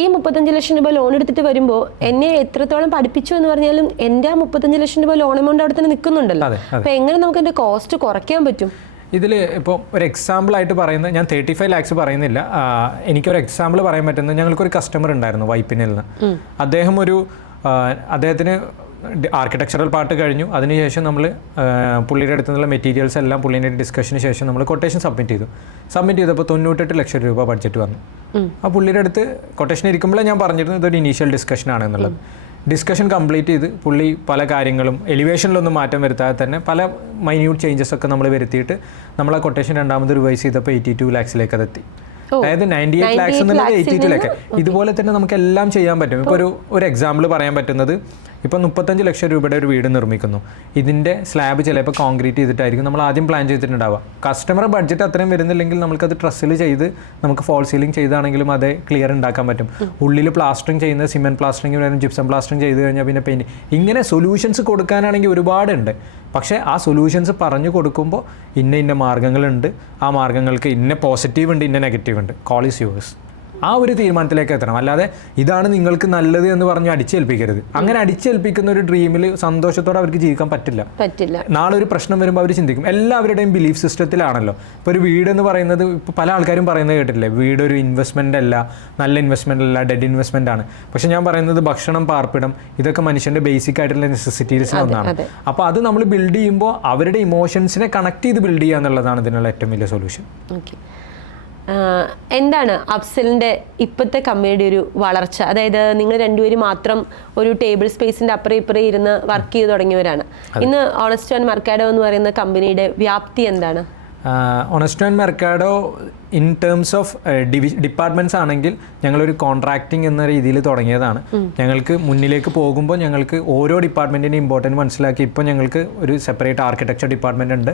ഈ 35 ലക്ഷം രൂപ ലോൺ എടുത്തിട്ട് വരുമ്പോൾ എന്നെ എത്രത്തോളം പഠിപ്പിച്ചു എന്ന് പറഞ്ഞാലും എൻ്റെ ആ 35 ലക്ഷം രൂപ ലോൺ എമൗണ്ട് അവിടെ തന്നെ നിൽക്കുന്നുണ്ടല്ലോ. അപ്പോൾ എങ്ങനെ നമുക്ക് എൻ്റെ കോസ്റ്റ് കുറയ്ക്കാൻ പറ്റും? ഇതിൽ ഇപ്പോൾ ഒരു എക്സാമ്പിൾ ആയിട്ട് പറയുന്നത്, ഞാൻ 35 lakhs പറയുന്നില്ല, എനിക്കൊരു എക്സാമ്പിൾ പറയാൻ പറ്റുന്നത്, ഞങ്ങൾക്കൊരു കസ്റ്റമർ ഉണ്ടായിരുന്നു വൈപ്പിനിൽ നിന്ന്. അദ്ദേഹത്തിന് ആർക്കിടെക്ചറൽ പാർട്ട് കഴിഞ്ഞു. അതിനുശേഷം നമ്മൾ പുള്ളിയുടെ അടുത്ത് നിന്നുള്ള മെറ്റീരിയൽസ് എല്ലാം പുള്ളിൻ്റെ ഡിസ്കഷന് ശേഷം നമ്മൾ കൊട്ടേഷൻ സബ്മിറ്റ് ചെയ്തപ്പോൾ 98 ലക്ഷം രൂപ ബഡ്ജറ്റ് വന്നു. ആ പുള്ളിയുടെ അടുത്ത് കൊട്ടേഷൻ ഇരിക്കുമ്പോഴേ ഞാൻ പറഞ്ഞിരുന്നു ഇതൊരു ഇനീഷ്യൽ ഡിസ്കഷൻ ആണ് എന്നുള്ളത്. ഡിസ്കഷൻ കംപ്ലീറ്റ് ചെയ്ത് പുള്ളി പല കാര്യങ്ങളും എലിവേഷനിലൊന്നും മാറ്റം വരുത്താതെ തന്നെ പല മൈന്യൂട്ട് ചേഞ്ചസ് ഒക്കെ നമ്മൾ വരുത്തിയിട്ട് നമ്മൾ ആ കൊട്ടേഷൻ രണ്ടാമത് റിവൈസ് ചെയ്തപ്പോൾ 82 lakhs അതെത്തി. അതായത് 98 lakhs എന്നുള്ളത് 82 lakh. ഇതുപോലെ തന്നെ നമുക്ക് എല്ലാം ചെയ്യാൻ പറ്റും. ഇപ്പോൾ ഒരു എക്സാമ്പിൾ പറയാൻ പറ്റുന്നത്, ഇപ്പോൾ 35 ലക്ഷം രൂപയുടെ ഒരു വീട് നിർമ്മിക്കുന്നു. ഇതിൻ്റെ സ്ലാബ് ചിലപ്പോൾ കോൺക്രീറ്റ് ചെയ്തിട്ടായിരിക്കും നമ്മൾ ആദ്യം പ്ലാൻ ചെയ്തിട്ടുണ്ടാവുക. കസ്റ്റമർ ബഡ്ജറ്റ് അത്രയും വരുന്നില്ലെങ്കിൽ നമുക്കത് ട്രസ്സിൽ ചെയ്ത് നമുക്ക് ഫോൾ സീലിംഗ് ചെയ്താണെങ്കിലും അത് ക്ലിയർ ഉണ്ടാക്കാൻ പറ്റും. ഉള്ളിൽ പ്ലാസ്റ്ററിങ് ചെയ്യുന്നത് സിമെൻറ്റ് പ്ലാസ്റ്ററിങ് വരും, ജിപ്സം പ്ലാസ്റ്ററിങ് ചെയ്ത് കഴിഞ്ഞാൽ പിന്നെ പെയിൻറ്റ്. ഇങ്ങനെ സൊല്യൂഷൻസ് കൊടുക്കാനാണെങ്കിൽ ഒരുപാടുണ്ട്. പക്ഷേ ആ സൊല്യൂഷൻസ് പറഞ്ഞു കൊടുക്കുമ്പോൾ ഇന്ന മാർഗ്ഗങ്ങളുണ്ട്, ആ മാർഗ്ഗങ്ങൾക്ക് ഇന്ന പോസിറ്റീവ് ഉണ്ട്, ഇന്ന നെഗറ്റീവ് ഉണ്ട്. Call is yours. ആ ഒരു തീരുമാനത്തിലേക്ക് എത്തണം. അല്ലാതെ ഇതാണ് നിങ്ങൾക്ക് നല്ലത് എന്ന് പറഞ്ഞ് അടിച്ചേൽപ്പിക്കരുത്. അങ്ങനെ അടിച്ചേൽപ്പിക്കുന്ന ഒരു ഡ്രീമിൽ സന്തോഷത്തോടെ അവർക്ക് ജീവിക്കാൻ പറ്റില്ല. നാളെ ഒരു പ്രശ്നം വരുമ്പോൾ അവർ ചിന്തിക്കും. എല്ലാവരുടെയും ബിലീഫ് സിസ്റ്റത്തിലാണല്ലോ. ഇപ്പോൾ ഒരു വീട് എന്ന് പറയുന്നത്, ഇപ്പോൾ പല ആൾക്കാരും പറയുന്നത് കേട്ടില്ലേ, വീട് ഒരു ഇൻവെസ്റ്റ്മെൻ്റ് അല്ല, നല്ല ഇൻവെസ്റ്റ്മെൻ്റ് അല്ല, ഡെഡ് ഇൻവെസ്റ്റ്മെൻ്റ് ആണ്. പക്ഷേ ഞാൻ പറയുന്നത് ഭക്ഷണം, പാർപ്പിടം, ഇതൊക്കെ മനുഷ്യൻ്റെ ബേസിക് ആയിട്ടുള്ള നെസസിറ്റീസിൽ ഒന്നാണ്. അപ്പോൾ അത് നമ്മൾ ബിൽഡ് ചെയ്യുമ്പോൾ അവരുടെ ഇമോഷൻസിനെ കണക്ട് ചെയ്ത് ബിൽഡ് ചെയ്യുക എന്നുള്ളതാണ് ഇതിനുള്ള ഏറ്റവും വലിയ സൊല്യൂഷൻ. എന്താണ് അഫ്സലിൻ്റെ ഇപ്പോഴത്തെ കമ്പനിയുടെ ഒരു വളർച്ച? അതായത് നിങ്ങൾ രണ്ടുപേരും മാത്രം ഒരു ടേബിൾ സ്പേസിൻ്റെ അപ്പുറം ഇപ്പുറം ഇരുന്ന് വർക്ക് ചെയ്ത് തുടങ്ങിയവരാണ്. ഇന്ന് ഓണസ്റ്റ് ആൻഡ് മെർക്കാഡോ എന്ന് പറയുന്ന കമ്പനിയുടെ വ്യാപ്തി എന്താണ്? Honest and Mercado in terms of departments ആണെങ്കിൽ ഞങ്ങളൊരു കോൺട്രാക്റ്റിംഗ് എന്ന രീതിയിൽ തുടങ്ങിയതാണ്. ഞങ്ങൾക്ക് മുന്നിലേക്ക് പോകുമ്പോൾ ഞങ്ങൾക്ക് ഓരോ ഡിപ്പാർട്ട്മെൻറ്റിൻ്റെ ഇമ്പോർട്ടൻറ്റ് മനസ്സിലാക്കി ഇപ്പോൾ ഞങ്ങൾക്ക് ഒരു സെപ്പറേറ്റ് ആർക്കിടെക്ചർ ഡിപ്പാർട്ട്മെൻറ്റ് ഉണ്ട്,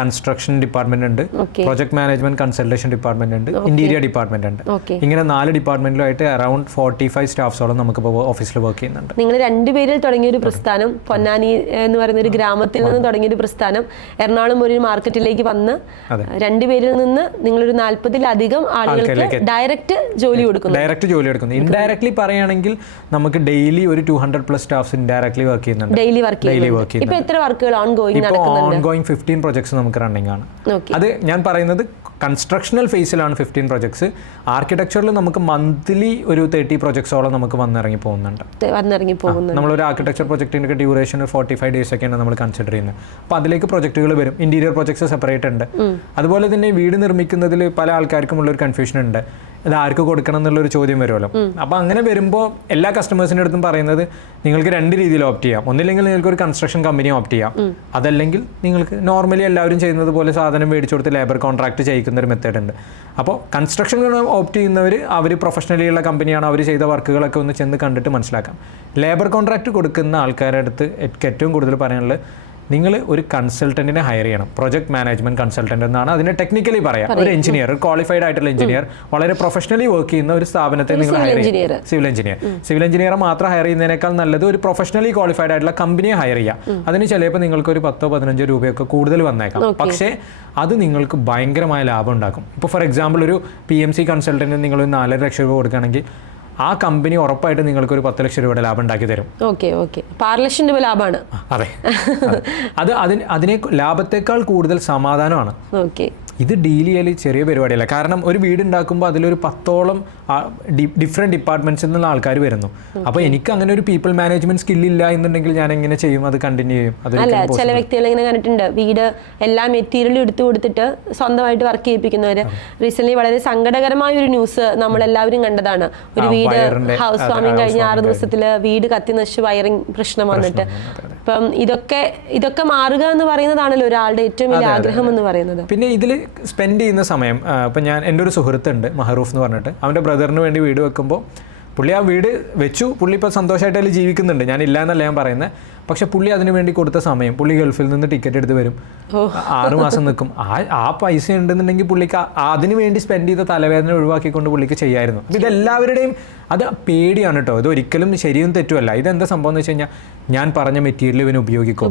കൺസ്ട്രക്ഷൻ ഡിപ്പാർട്ട്മെൻറ്റ് ഉണ്ട്, പ്രൊജക്ട് മാനേജ്മെൻറ്റ് കൺസൾട്ടേഷൻ ഡിപ്പാർട്ട്മെൻറ്റ് ഉണ്ട്, ഇന്റീരിയർ ഡിപ്പാർട്ട്മെൻറ്റ് ഉണ്ട്. ഇങ്ങനെ 4 ഡിപ്പാർട്ട്മെൻറ്റിലുമായിട്ട് അറൌണ്ട് 45 സ്റ്റാഫ്സോളം നമുക്കിപ്പോൾ ഓഫീസിൽ വർക്ക് ചെയ്യുന്നുണ്ട്. നിങ്ങൾ രണ്ടുപേരിൽ തുടങ്ങിയൊരു പ്രസ്ഥാനം, പൊന്നാനി എന്ന് പറയുന്ന ഒരു ഗ്രാമത്തിൽ നിന്ന് തുടങ്ങിയൊരു പ്രസ്ഥാനം എറണാകുളം ഒരു മാർക്കറ്റിലേക്ക് വന്ന് രണ്ടുപേരിൽ നിന്ന് നിങ്ങളൊരു 40-ലധികം ആളുകൾക്ക് ഡയറക്റ്റ് ജോലി കൊടുക്കുന്നു. ഇൻഡയറക്ട്ലി പറയുകയാണെങ്കിൽ നമുക്ക് ഡെയിലി ഒരു 200+ സ്റ്റാഫ്സ് ഇൻഡയറക്ട്ലി വർക്ക് ചെയ്യുന്നുണ്ട്. ഡെയിലി വർക്ക് ചെയ്യുന്നുണ്ട്. ഇപ്പോൾ എത്ര വർക്കുകൾ ഓൺഗോയിങ് 15 പ്രൊജക്ട്സ് നമുക്ക് റണ്ണിംഗ് ആണ്. അത് ഞാൻ പറയുന്നത് കൺസ്ട്രക്ഷണൽ ഫേസിലാണ് 15 പ്രൊജക്ട്സ്. ആർക്കിടെക്ചറിൽ നമുക്ക് മന്ത്ലി ഒരു 30 പ്രൊജക്ട്സോളം നമുക്ക് വന്നിറങ്ങി പോകുന്നുണ്ട്. നമ്മളൊരു ആർക്കിടെക്ചർ പ്രൊജക്ടിൻ്റെ ഡ്യൂറേഷൻ 45 days ഒക്കെയാണ് നമ്മൾ കൺസിഡർ ചെയ്യുന്നത്. അപ്പോൾ അതിലേക്ക് പ്രൊജക്റ്റുകൾ വരും. ഇന്റീരിയർ പ്രൊജക്ട്സ് സെപ്പറേറ്റ് ഉണ്ട്. അതുപോലെ തന്നെ വീട് നിർമ്മിക്കുന്നതിൽ പല ആൾക്കാർക്കും ഉള്ളൊരു കൺഫ്യൂഷൻ ഉണ്ട്, ഇത് ആർക്ക് കൊടുക്കണം എന്നുള്ളൊരു ചോദ്യം വരുമല്ലോ. അപ്പോൾ അങ്ങനെ വരുമ്പോൾ എല്ലാ കസ്റ്റമേഴ്സിൻ്റെ അടുത്തും പറയുന്നത് നിങ്ങൾക്ക് 2 രീതിയിൽ ഓപ്റ്റ് ചെയ്യാം. ഒന്നില്ലെങ്കിൽ നിങ്ങൾക്ക് ഒരു കൺസ്ട്രക്ഷൻ കമ്പനി ഓപ്റ്റ് ചെയ്യാം, അതല്ലെങ്കിൽ നിങ്ങൾക്ക് നോർമലി എല്ലാവരും ചെയ്യുന്നത് പോലെ സാധനം മേടിച്ചു കൊടുത്ത് ലേബർ കോൺട്രാക്ട് ചെയ്യിക്കുന്ന ഒരു മെത്തേഡ് ഉണ്ട്. അപ്പോൾ കൺസ്ട്രക്ഷൻ ഓപ്റ്റ് ചെയ്യുന്നവർ അവർ പ്രൊഫഷണലി ഉള്ള കമ്പനിയാണ്, അവർ ചെയ്ത വർക്കുകളൊക്കെ ഒന്ന് ചെന്ന് കണ്ടിട്ട് മനസ്സിലാക്കാം. ലേബർ കോൺട്രാക്ട് കൊടുക്കുന്ന ആൾക്കാരുടെ അടുത്ത് ഏറ്റവും കൂടുതൽ പറയാനുള്ളത്, നിങ്ങൾ ഒരു കൺസൾട്ടന്റിനെ ഹയർ ചെയ്യണം. പ്രൊജക്ട് മാനേജ്മെന്റ് കൺസൾട്ടന്റ് എന്നാണ് അതിനെ ടെക്നിക്കലി പറയാം. ഒരു എഞ്ചിനീയർ, ക്വാളിഫൈഡ് ആയിട്ടുള്ള എഞ്ചിനീയർ, വളരെ പ്രൊഫഷണലി വർക്ക് ചെയ്യുന്ന ഒരു സ്ഥാപനത്തെ നിങ്ങൾ ഹയർ ചെയ്യുക. സിവിൽ എഞ്ചിനീയർ മാത്രം ഹയർ ചെയ്യുന്നതിനേക്കാൾ നല്ലത് ഒരു പ്രൊഫഷണലി ക്വാളിഫൈഡ് ആയിട്ടുള്ള കമ്പനിയെ ഹയർ ചെയ്യുക. അതിന് ചിലപ്പോൾ നിങ്ങൾക്ക് ഒരു 10-15 രൂപയൊക്കെ കൂടുതൽ വന്നേക്കാം. പക്ഷേ അത് നിങ്ങൾക്ക് ഭയങ്കരമായ ലാഭം ഉണ്ടാക്കും. ഇപ്പോൾ ഫോർ എക്സാമ്പിൾ ഒരു PMC കൺസൾട്ടന്റിന് നിങ്ങൾ 4.5 ലക്ഷം രൂപ കൊടുക്കുകയാണെങ്കിൽ ആ കമ്പനി ഉറപ്പായിട്ട് നിങ്ങൾക്ക് ഒരു 10 ലക്ഷം രൂപയുടെ ലാഭം ഉണ്ടാക്കി തരും. ഓക്കെ ഓക്കെ, 6 ലക്ഷം രൂപ ലാഭമാണ്. അതെ, അത് അതിനെ ലാഭത്തെക്കാൾ കൂടുതൽ സമാധാനമാണ്. ഓക്കെ, ഇത് ഡീൽ ചെയ്യൽ ചെറിയ പരിപാടിയല്ല. കാരണം ഒരു വീട് ഉണ്ടാക്കുമ്പോൾ അതിലൊരു 10ഓളം ഡിഫറെൻറ്റ് ഡിപ്പാർട്ട്മെൻറ്റ്സിൽ നിന്നുള്ള ആൾക്കാർ വരുന്നു. അപ്പോൾ എനിക്ക് അങ്ങനെ ഒരു പീപ്പിൾ മാനേജ്മെന്റ് സ്കില്ലില്ല എന്നുണ്ടെങ്കിൽ ഞാൻ എങ്ങനെ ചെയ്യും? അത് കണ്ടിന്യൂ ചെയ്യും? അല്ല, ചില വ്യക്തികൾ ഇങ്ങനെ കണ്ടിട്ടുണ്ട്, വീട് എല്ലാ മെറ്റീരിയലും എടുത്തു കൊടുത്തിട്ട് സ്വന്തമായിട്ട് വർക്ക് ചെയ്യിപ്പിക്കുന്നവര്. റീസെന്റ് വളരെ സങ്കടകരമായ ഒരു ന്യൂസ് നമ്മളെല്ലാവരും കണ്ടതാണ്. ഒരു വീട് ഹൗസ് വാമിങ് കഴിഞ്ഞ 6 ദിവസത്തില് വീട് കത്തി നശിച്ച് വയറിംഗ് പ്രശ്നം വന്നിട്ട്. അപ്പം ഇതൊക്കെ മാറുക എന്ന് പറയുന്നതാണല്ലോ ഒരാളുടെ ഏറ്റവും വലിയ ആഗ്രഹം എന്ന് പറയുന്നത്. പിന്നെ ഇതിൽ സ്പെൻഡ് ചെയ്യുന്ന സമയം, ഇപ്പം എൻ്റെ ഒരു സുഹൃത്തുണ്ട് മഹറൂഫ് എന്ന് പറഞ്ഞിട്ട്, അവൻ്റെ ബ്രദറിന് വേണ്ടി വീട് വെക്കുമ്പോൾ പുള്ളി ആ വീട് വെച്ചു. പുള്ളി ഇപ്പോൾ സന്തോഷമായിട്ട് അതിൽ ജീവിക്കുന്നുണ്ട്, ഞാൻ ഇല്ല എന്നല്ല ഞാൻ പറയുന്നത്. പക്ഷെ പുള്ളി അതിന് വേണ്ടി കൊടുത്ത സമയം, പുള്ളി ഗൾഫിൽ നിന്ന് ടിക്കറ്റ് എടുത്ത് വരും, 6 മാസം നിൽക്കും. ആ പൈസ ഉണ്ടെന്നുണ്ടെങ്കിൽ പുള്ളിക്ക് അതിന് വേണ്ടി സ്പെൻഡ് ചെയ്ത തലവേദന ഒഴിവാക്കിക്കൊണ്ട് പുള്ളിക്ക് ചെയ്യായിരുന്നു. അപ്പം ഇതെല്ലാവരുടെയും അത് പേടിയാണ് കേട്ടോ. ഇത് ഒരിക്കലും ശരിയും തെറ്റുമല്ല. ഇതെന്താ സംഭവം എന്ന് വെച്ച് കഴിഞ്ഞാൽ, ഞാൻ പറഞ്ഞ മെറ്റീരിയൽ ഇവന് ഉപയോഗിക്കും,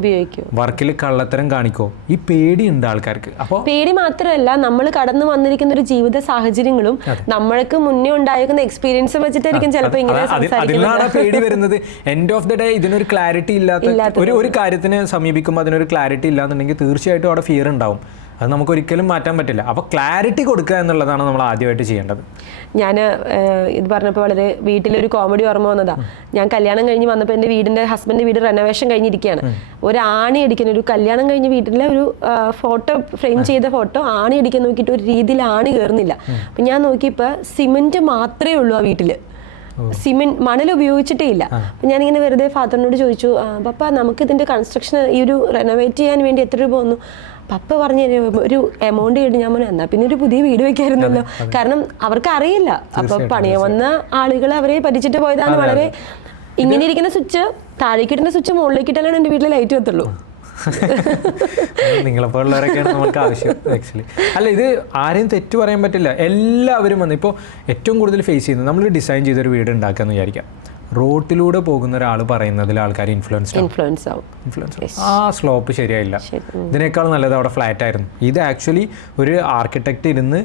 വർക്കിൽ കള്ളത്തരം കാണിക്കോ, ഈ പേടിയുണ്ട് ആൾക്കാർക്ക്. അപ്പോൾ പേടി മാത്രമല്ല, നമ്മൾ കടന്നു വന്നിരിക്കുന്ന ഒരു ജീവിത സാഹചര്യങ്ങളും നമ്മൾക്ക് മുന്നേ ഉണ്ടായിരിക്കുന്ന എക്സ്പീരിയൻസും വെച്ചിട്ടായിരിക്കും ചിലപ്പോൾ ഇങ്ങനെ അതിലാണ് പേടി വരുന്നത്. എൻഡ് ഓഫ് ദി ഡേ ഇതിനൊരു ക്ലാരിറ്റി ഇല്ലാത്ത ഒരു കാര്യത്തിനെ സമീപിക്കുമ്പോൾ അതിനൊരു ക്ലാരിറ്റി ഇല്ലാന്നുണ്ടെങ്കിൽ തീർച്ചയായിട്ടും അവിടെ ഫിയർ ഉണ്ടാവും. അത് നമുക്ക് ഒരിക്കലും മാറ്റാൻ പറ്റില്ല. അപ്പോൾ ക്ലാരിറ്റി കൊടുക്കുക എന്നുള്ളതാണ് നമ്മൾ ആദ്യമായിട്ട് ചെയ്യേണ്ടത്. ഞാൻ ഇത് പറഞ്ഞപ്പോൾ വളരെ വീട്ടിലൊരു കോമഡി ഓർമ്മ വന്നതാ. ഞാൻ കല്യാണം കഴിഞ്ഞ് വന്നപ്പോൾ എൻ്റെ ഹസ്ബൻഡിൻ്റെ വീട് റെനോവേഷൻ കഴിഞ്ഞിരിക്കുകയാണ്. ഒരു ആണി അടിക്കുന്ന, ഒരു കല്യാണം കഴിഞ്ഞ് വീട്ടിലെ ഒരു ഫോട്ടോ ഫ്രെയിം ചെയ്ത ഫോട്ടോ ആണി അടിക്കാൻ നോക്കിയിട്ട് ഒരു രീതിയിൽ ആണി കയറുന്നില്ല. അപ്പം ഞാൻ നോക്കിയപ്പോൾ സിമെൻറ്റ് മാത്രമേ ഉള്ളൂ ആ വീട്ടിൽ, മണൽ ഉപയോഗിച്ചിട്ടേ ഇല്ല. അപ്പം ഞാനിങ്ങനെ വെറുതെ ഫാദറിനോട് ചോദിച്ചു, പപ്പ നമുക്ക് ഇതിൻ്റെ കൺസ്ട്രക്ഷൻ ഈ ഒരു റെനോവേറ്റ് ചെയ്യാൻ വേണ്ടി എത്ര രൂപ വന്നു? പപ്പ പറഞ്ഞു ഒരു എമൗണ്ട് കേട്ട്. ഞാൻ പറഞ്ഞു എന്നാൽ പിന്നെ ഒരു പുതിയ വീട് വെക്കായിരുന്നല്ലോ. കാരണം അവർക്ക് അറിയില്ല. അപ്പൊ പണിയ വന്ന ആളുകൾ അവരെ പരിചിട്ട് പോയതാണ്. വളരെ ഇങ്ങനെ ഇരിക്കുന്ന സ്വിച്ച് താഴേക്കിട്ടുന്ന സ്വിച്ച് മുകളിലേക്കിട്ടാലാണ് എൻ്റെ വീട്ടിലെ ലൈറ്റ് കത്തുള്ളൂ. നിങ്ങളെപ്പോലുള്ളവരൊക്കെയാണ് നമുക്ക് ആവശ്യം ആക്ച്വലി. അല്ല, ഇത് ആരെയും തെറ്റ് പറയാൻ പറ്റില്ല. എല്ലാവരും വന്ന് ഇപ്പോൾ ഏറ്റവും കൂടുതൽ ഫേസ് ചെയ്യുന്നത്, നമ്മൾ ഡിസൈൻ ചെയ്തൊരു വീട് ഉണ്ടാക്കാന്ന് വിചാരിക്കാം, റോട്ടിലൂടെ പോകുന്ന ഒരാൾ പറയുന്നതിൽ ആൾക്കാർ ഇൻഫ്ലുവൻസ് ആവും. ആ സ്ലോപ്പ് ശരിയായില്ല, ഇതിനേക്കാൾ നല്ലത് അവിടെ ഫ്ലാറ്റ് ആയിരുന്നു. ഇത് ആക്ച്വലി ഒരു ആർക്കിടെക്റ്റ് ഇരുന്ന്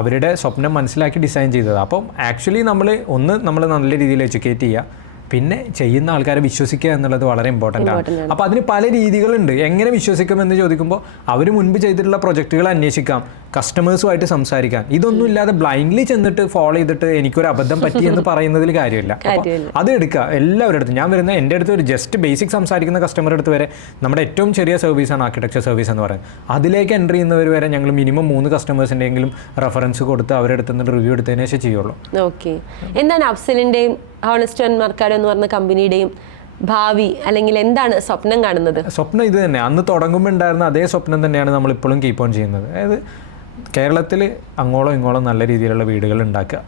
അവരുടെ സ്വപ്നം മനസ്സിലാക്കി ഡിസൈൻ ചെയ്തതാണ്. അപ്പം ആക്ച്വലി നമ്മൾ നല്ല രീതിയിൽ എഡ്യൂക്കേറ്റ് ചെയ്യുക, പിന്നെ ചെയ്യുന്ന ആൾക്കാരെ വിശ്വസിക്കുക എന്നുള്ളത് വളരെ ഇമ്പോർട്ടൻ്റ് ആണ്. അപ്പോൾ അതിന് പല രീതികളുണ്ട്. എങ്ങനെ വിശ്വസിക്കുമെന്ന് ചോദിക്കുമ്പോൾ അവർ മുൻപ് ചെയ്തിട്ടുള്ള പ്രൊജക്റ്റുകൾ അന്വേഷിക്കാം, കസ്റ്റമേഴ്സുമായിട്ട് സംസാരിക്കാം. ഇതൊന്നും ഇല്ലാതെ ബ്ലൈൻഡ്ലി ചെന്നിട്ട് ഫോളോ ചെയ്തിട്ട് എനിക്കൊരു അബദ്ധം പറ്റി എന്ന് പറയുന്നതിൽ കാര്യമില്ല. അത് എടുക്കുക എല്ലാവരുടെ അടുത്തും. ഞാൻ വരുന്ന എൻ്റെ അടുത്ത് ഒരു ജസ്റ്റ് ബേസിക് സംസാരിക്കുന്ന കസ്റ്റമറുടെ അടുത്ത് വരെ നമ്മുടെ ഏറ്റവും ചെറിയ സർവീസാണ് ആർക്കിടെക്ചർ സർവീസ് എന്ന് പറയുന്നത്. അതിലേക്ക് എൻ്റർ ചെയ്യുന്നവർ വരെ ഞങ്ങൾ മിനിമം 3 കസ്റ്റമേഴ്സിൻ്റെയെങ്കിലും റെഫറൻസ് കൊടുത്ത് അവരുടെ അടുത്ത് നിന്ന് റിവ്യൂ എടുത്തതിനേ ചെയ്യുള്ളൂ. ഓക്കെ, എന്താണ് അഫ്സലിൻ്റെയും ഹോണസ്റ്റ് ആൻഡ് മർക്കാഡോ എന്ന് പറഞ്ഞ കമ്പനിയുടെയും ഭാവി, അല്ലെങ്കിൽ എന്താണ് സ്വപ്നം കാണുന്നത്? സ്വപ്നം ഇത് തന്നെ, അന്ന് തുടങ്ങുമ്പോൾ ഉണ്ടായിരുന്ന അതേ സ്വപ്നം തന്നെയാണ് നമ്മളിപ്പോഴും കീപ്പ് ഓൺ ചെയ്യുന്നത്. അതായത് കേരളത്തിൽ അങ്ങോളം ഇങ്ങോളം നല്ല രീതിയിലുള്ള വീടുകൾ ഉണ്ടാക്കുക,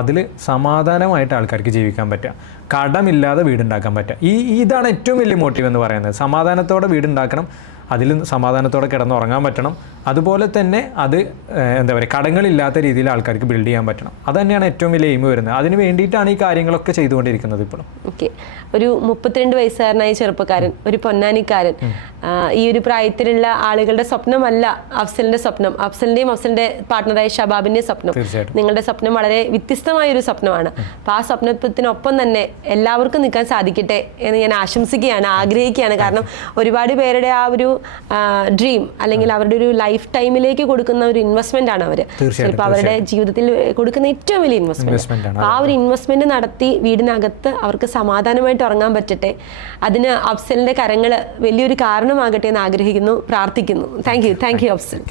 അതിൽ സമാധാനമായിട്ട് ആൾക്കാർക്ക് ജീവിക്കാൻ പറ്റുക, കടമില്ലാതെ വീടുണ്ടാക്കാൻ പറ്റുക. ഇതാണ് ഏറ്റവും വലിയ മോട്ടീവ് എന്ന് പറയുന്നത്. സമാധാനത്തോടെ വീടുണ്ടാക്കണം, അതിൽ സമാധാനത്തോടെ കിടന്നുറങ്ങാൻ പറ്റണം. അതുപോലെ തന്നെ അത് എന്താ പറയുക, കടങ്ങളില്ലാത്ത രീതിയിൽ ആൾക്കാർക്ക് ബിൽഡ് ചെയ്യാൻ പറ്റണം. അത് തന്നെയാണ് ഏറ്റവും വലിയ എയിം വരുന്നത്. അതിന് വേണ്ടിയിട്ടാണ് ഈ കാര്യങ്ങളൊക്കെ ചെയ്തുകൊണ്ടിരിക്കുന്നത് ഇപ്പോഴും. ഓക്കെ, ഒരു 32 വയസ്സുകാരനായ ചെറുപ്പക്കാരൻ, ഒരു പൊന്നാനിക്കാരൻ, ഈ ഒരു പ്രായത്തിലുള്ള ആളുകളുടെ സ്വപ്നമല്ല അഫ്സലിന്റെ സ്വപ്നം, അഫ്സലിന്റെയും അഫ്സലിന്റെ പാർട്ട്ണറായ ഷബാബിന്റെയും സ്വപ്നം. നിങ്ങളുടെ സ്വപ്നം വളരെ വ്യത്യസ്തമായ ഒരു സ്വപ്നമാണ്. അപ്പോൾ ആ സ്വപ്നത്തിനൊപ്പം തന്നെ എല്ലാവർക്കും നിൽക്കാൻ സാധിക്കട്ടെ എന്ന് ഞാൻ ആശംസിക്കുകയാണ്, ആഗ്രഹിക്കുകയാണ്. കാരണം ഒരുപാട് പേരുടെ ആ ഒരു ഡ്രീം, അല്ലെങ്കിൽ അവരുടെ ഒരു ലൈഫ് ടൈമിലേക്ക് കൊടുക്കുന്ന ഒരു ഇൻവെസ്റ്റ്മെന്റ് ആണ് അവർ. ചിലപ്പോൾ അവരുടെ ജീവിതത്തിൽ കൊടുക്കുന്ന ഏറ്റവും വലിയ ഇൻവെസ്റ്റ്മെന്റ്. ആ ഒരു ഇൻവെസ്റ്റ്മെന്റ് നടത്തി വീടിനകത്ത് അവർക്ക് സമാധാനമായിട്ട് ഉറങ്ങാൻ പറ്റട്ടെ, അതിന് അഫ്സലിന്റെ കരങ്ങൾ വലിയൊരു കാരണമാകട്ടെ എന്ന് ആഗ്രഹിക്കുന്നു, പ്രാർത്ഥിക്കുന്നു. Thank you Afsal.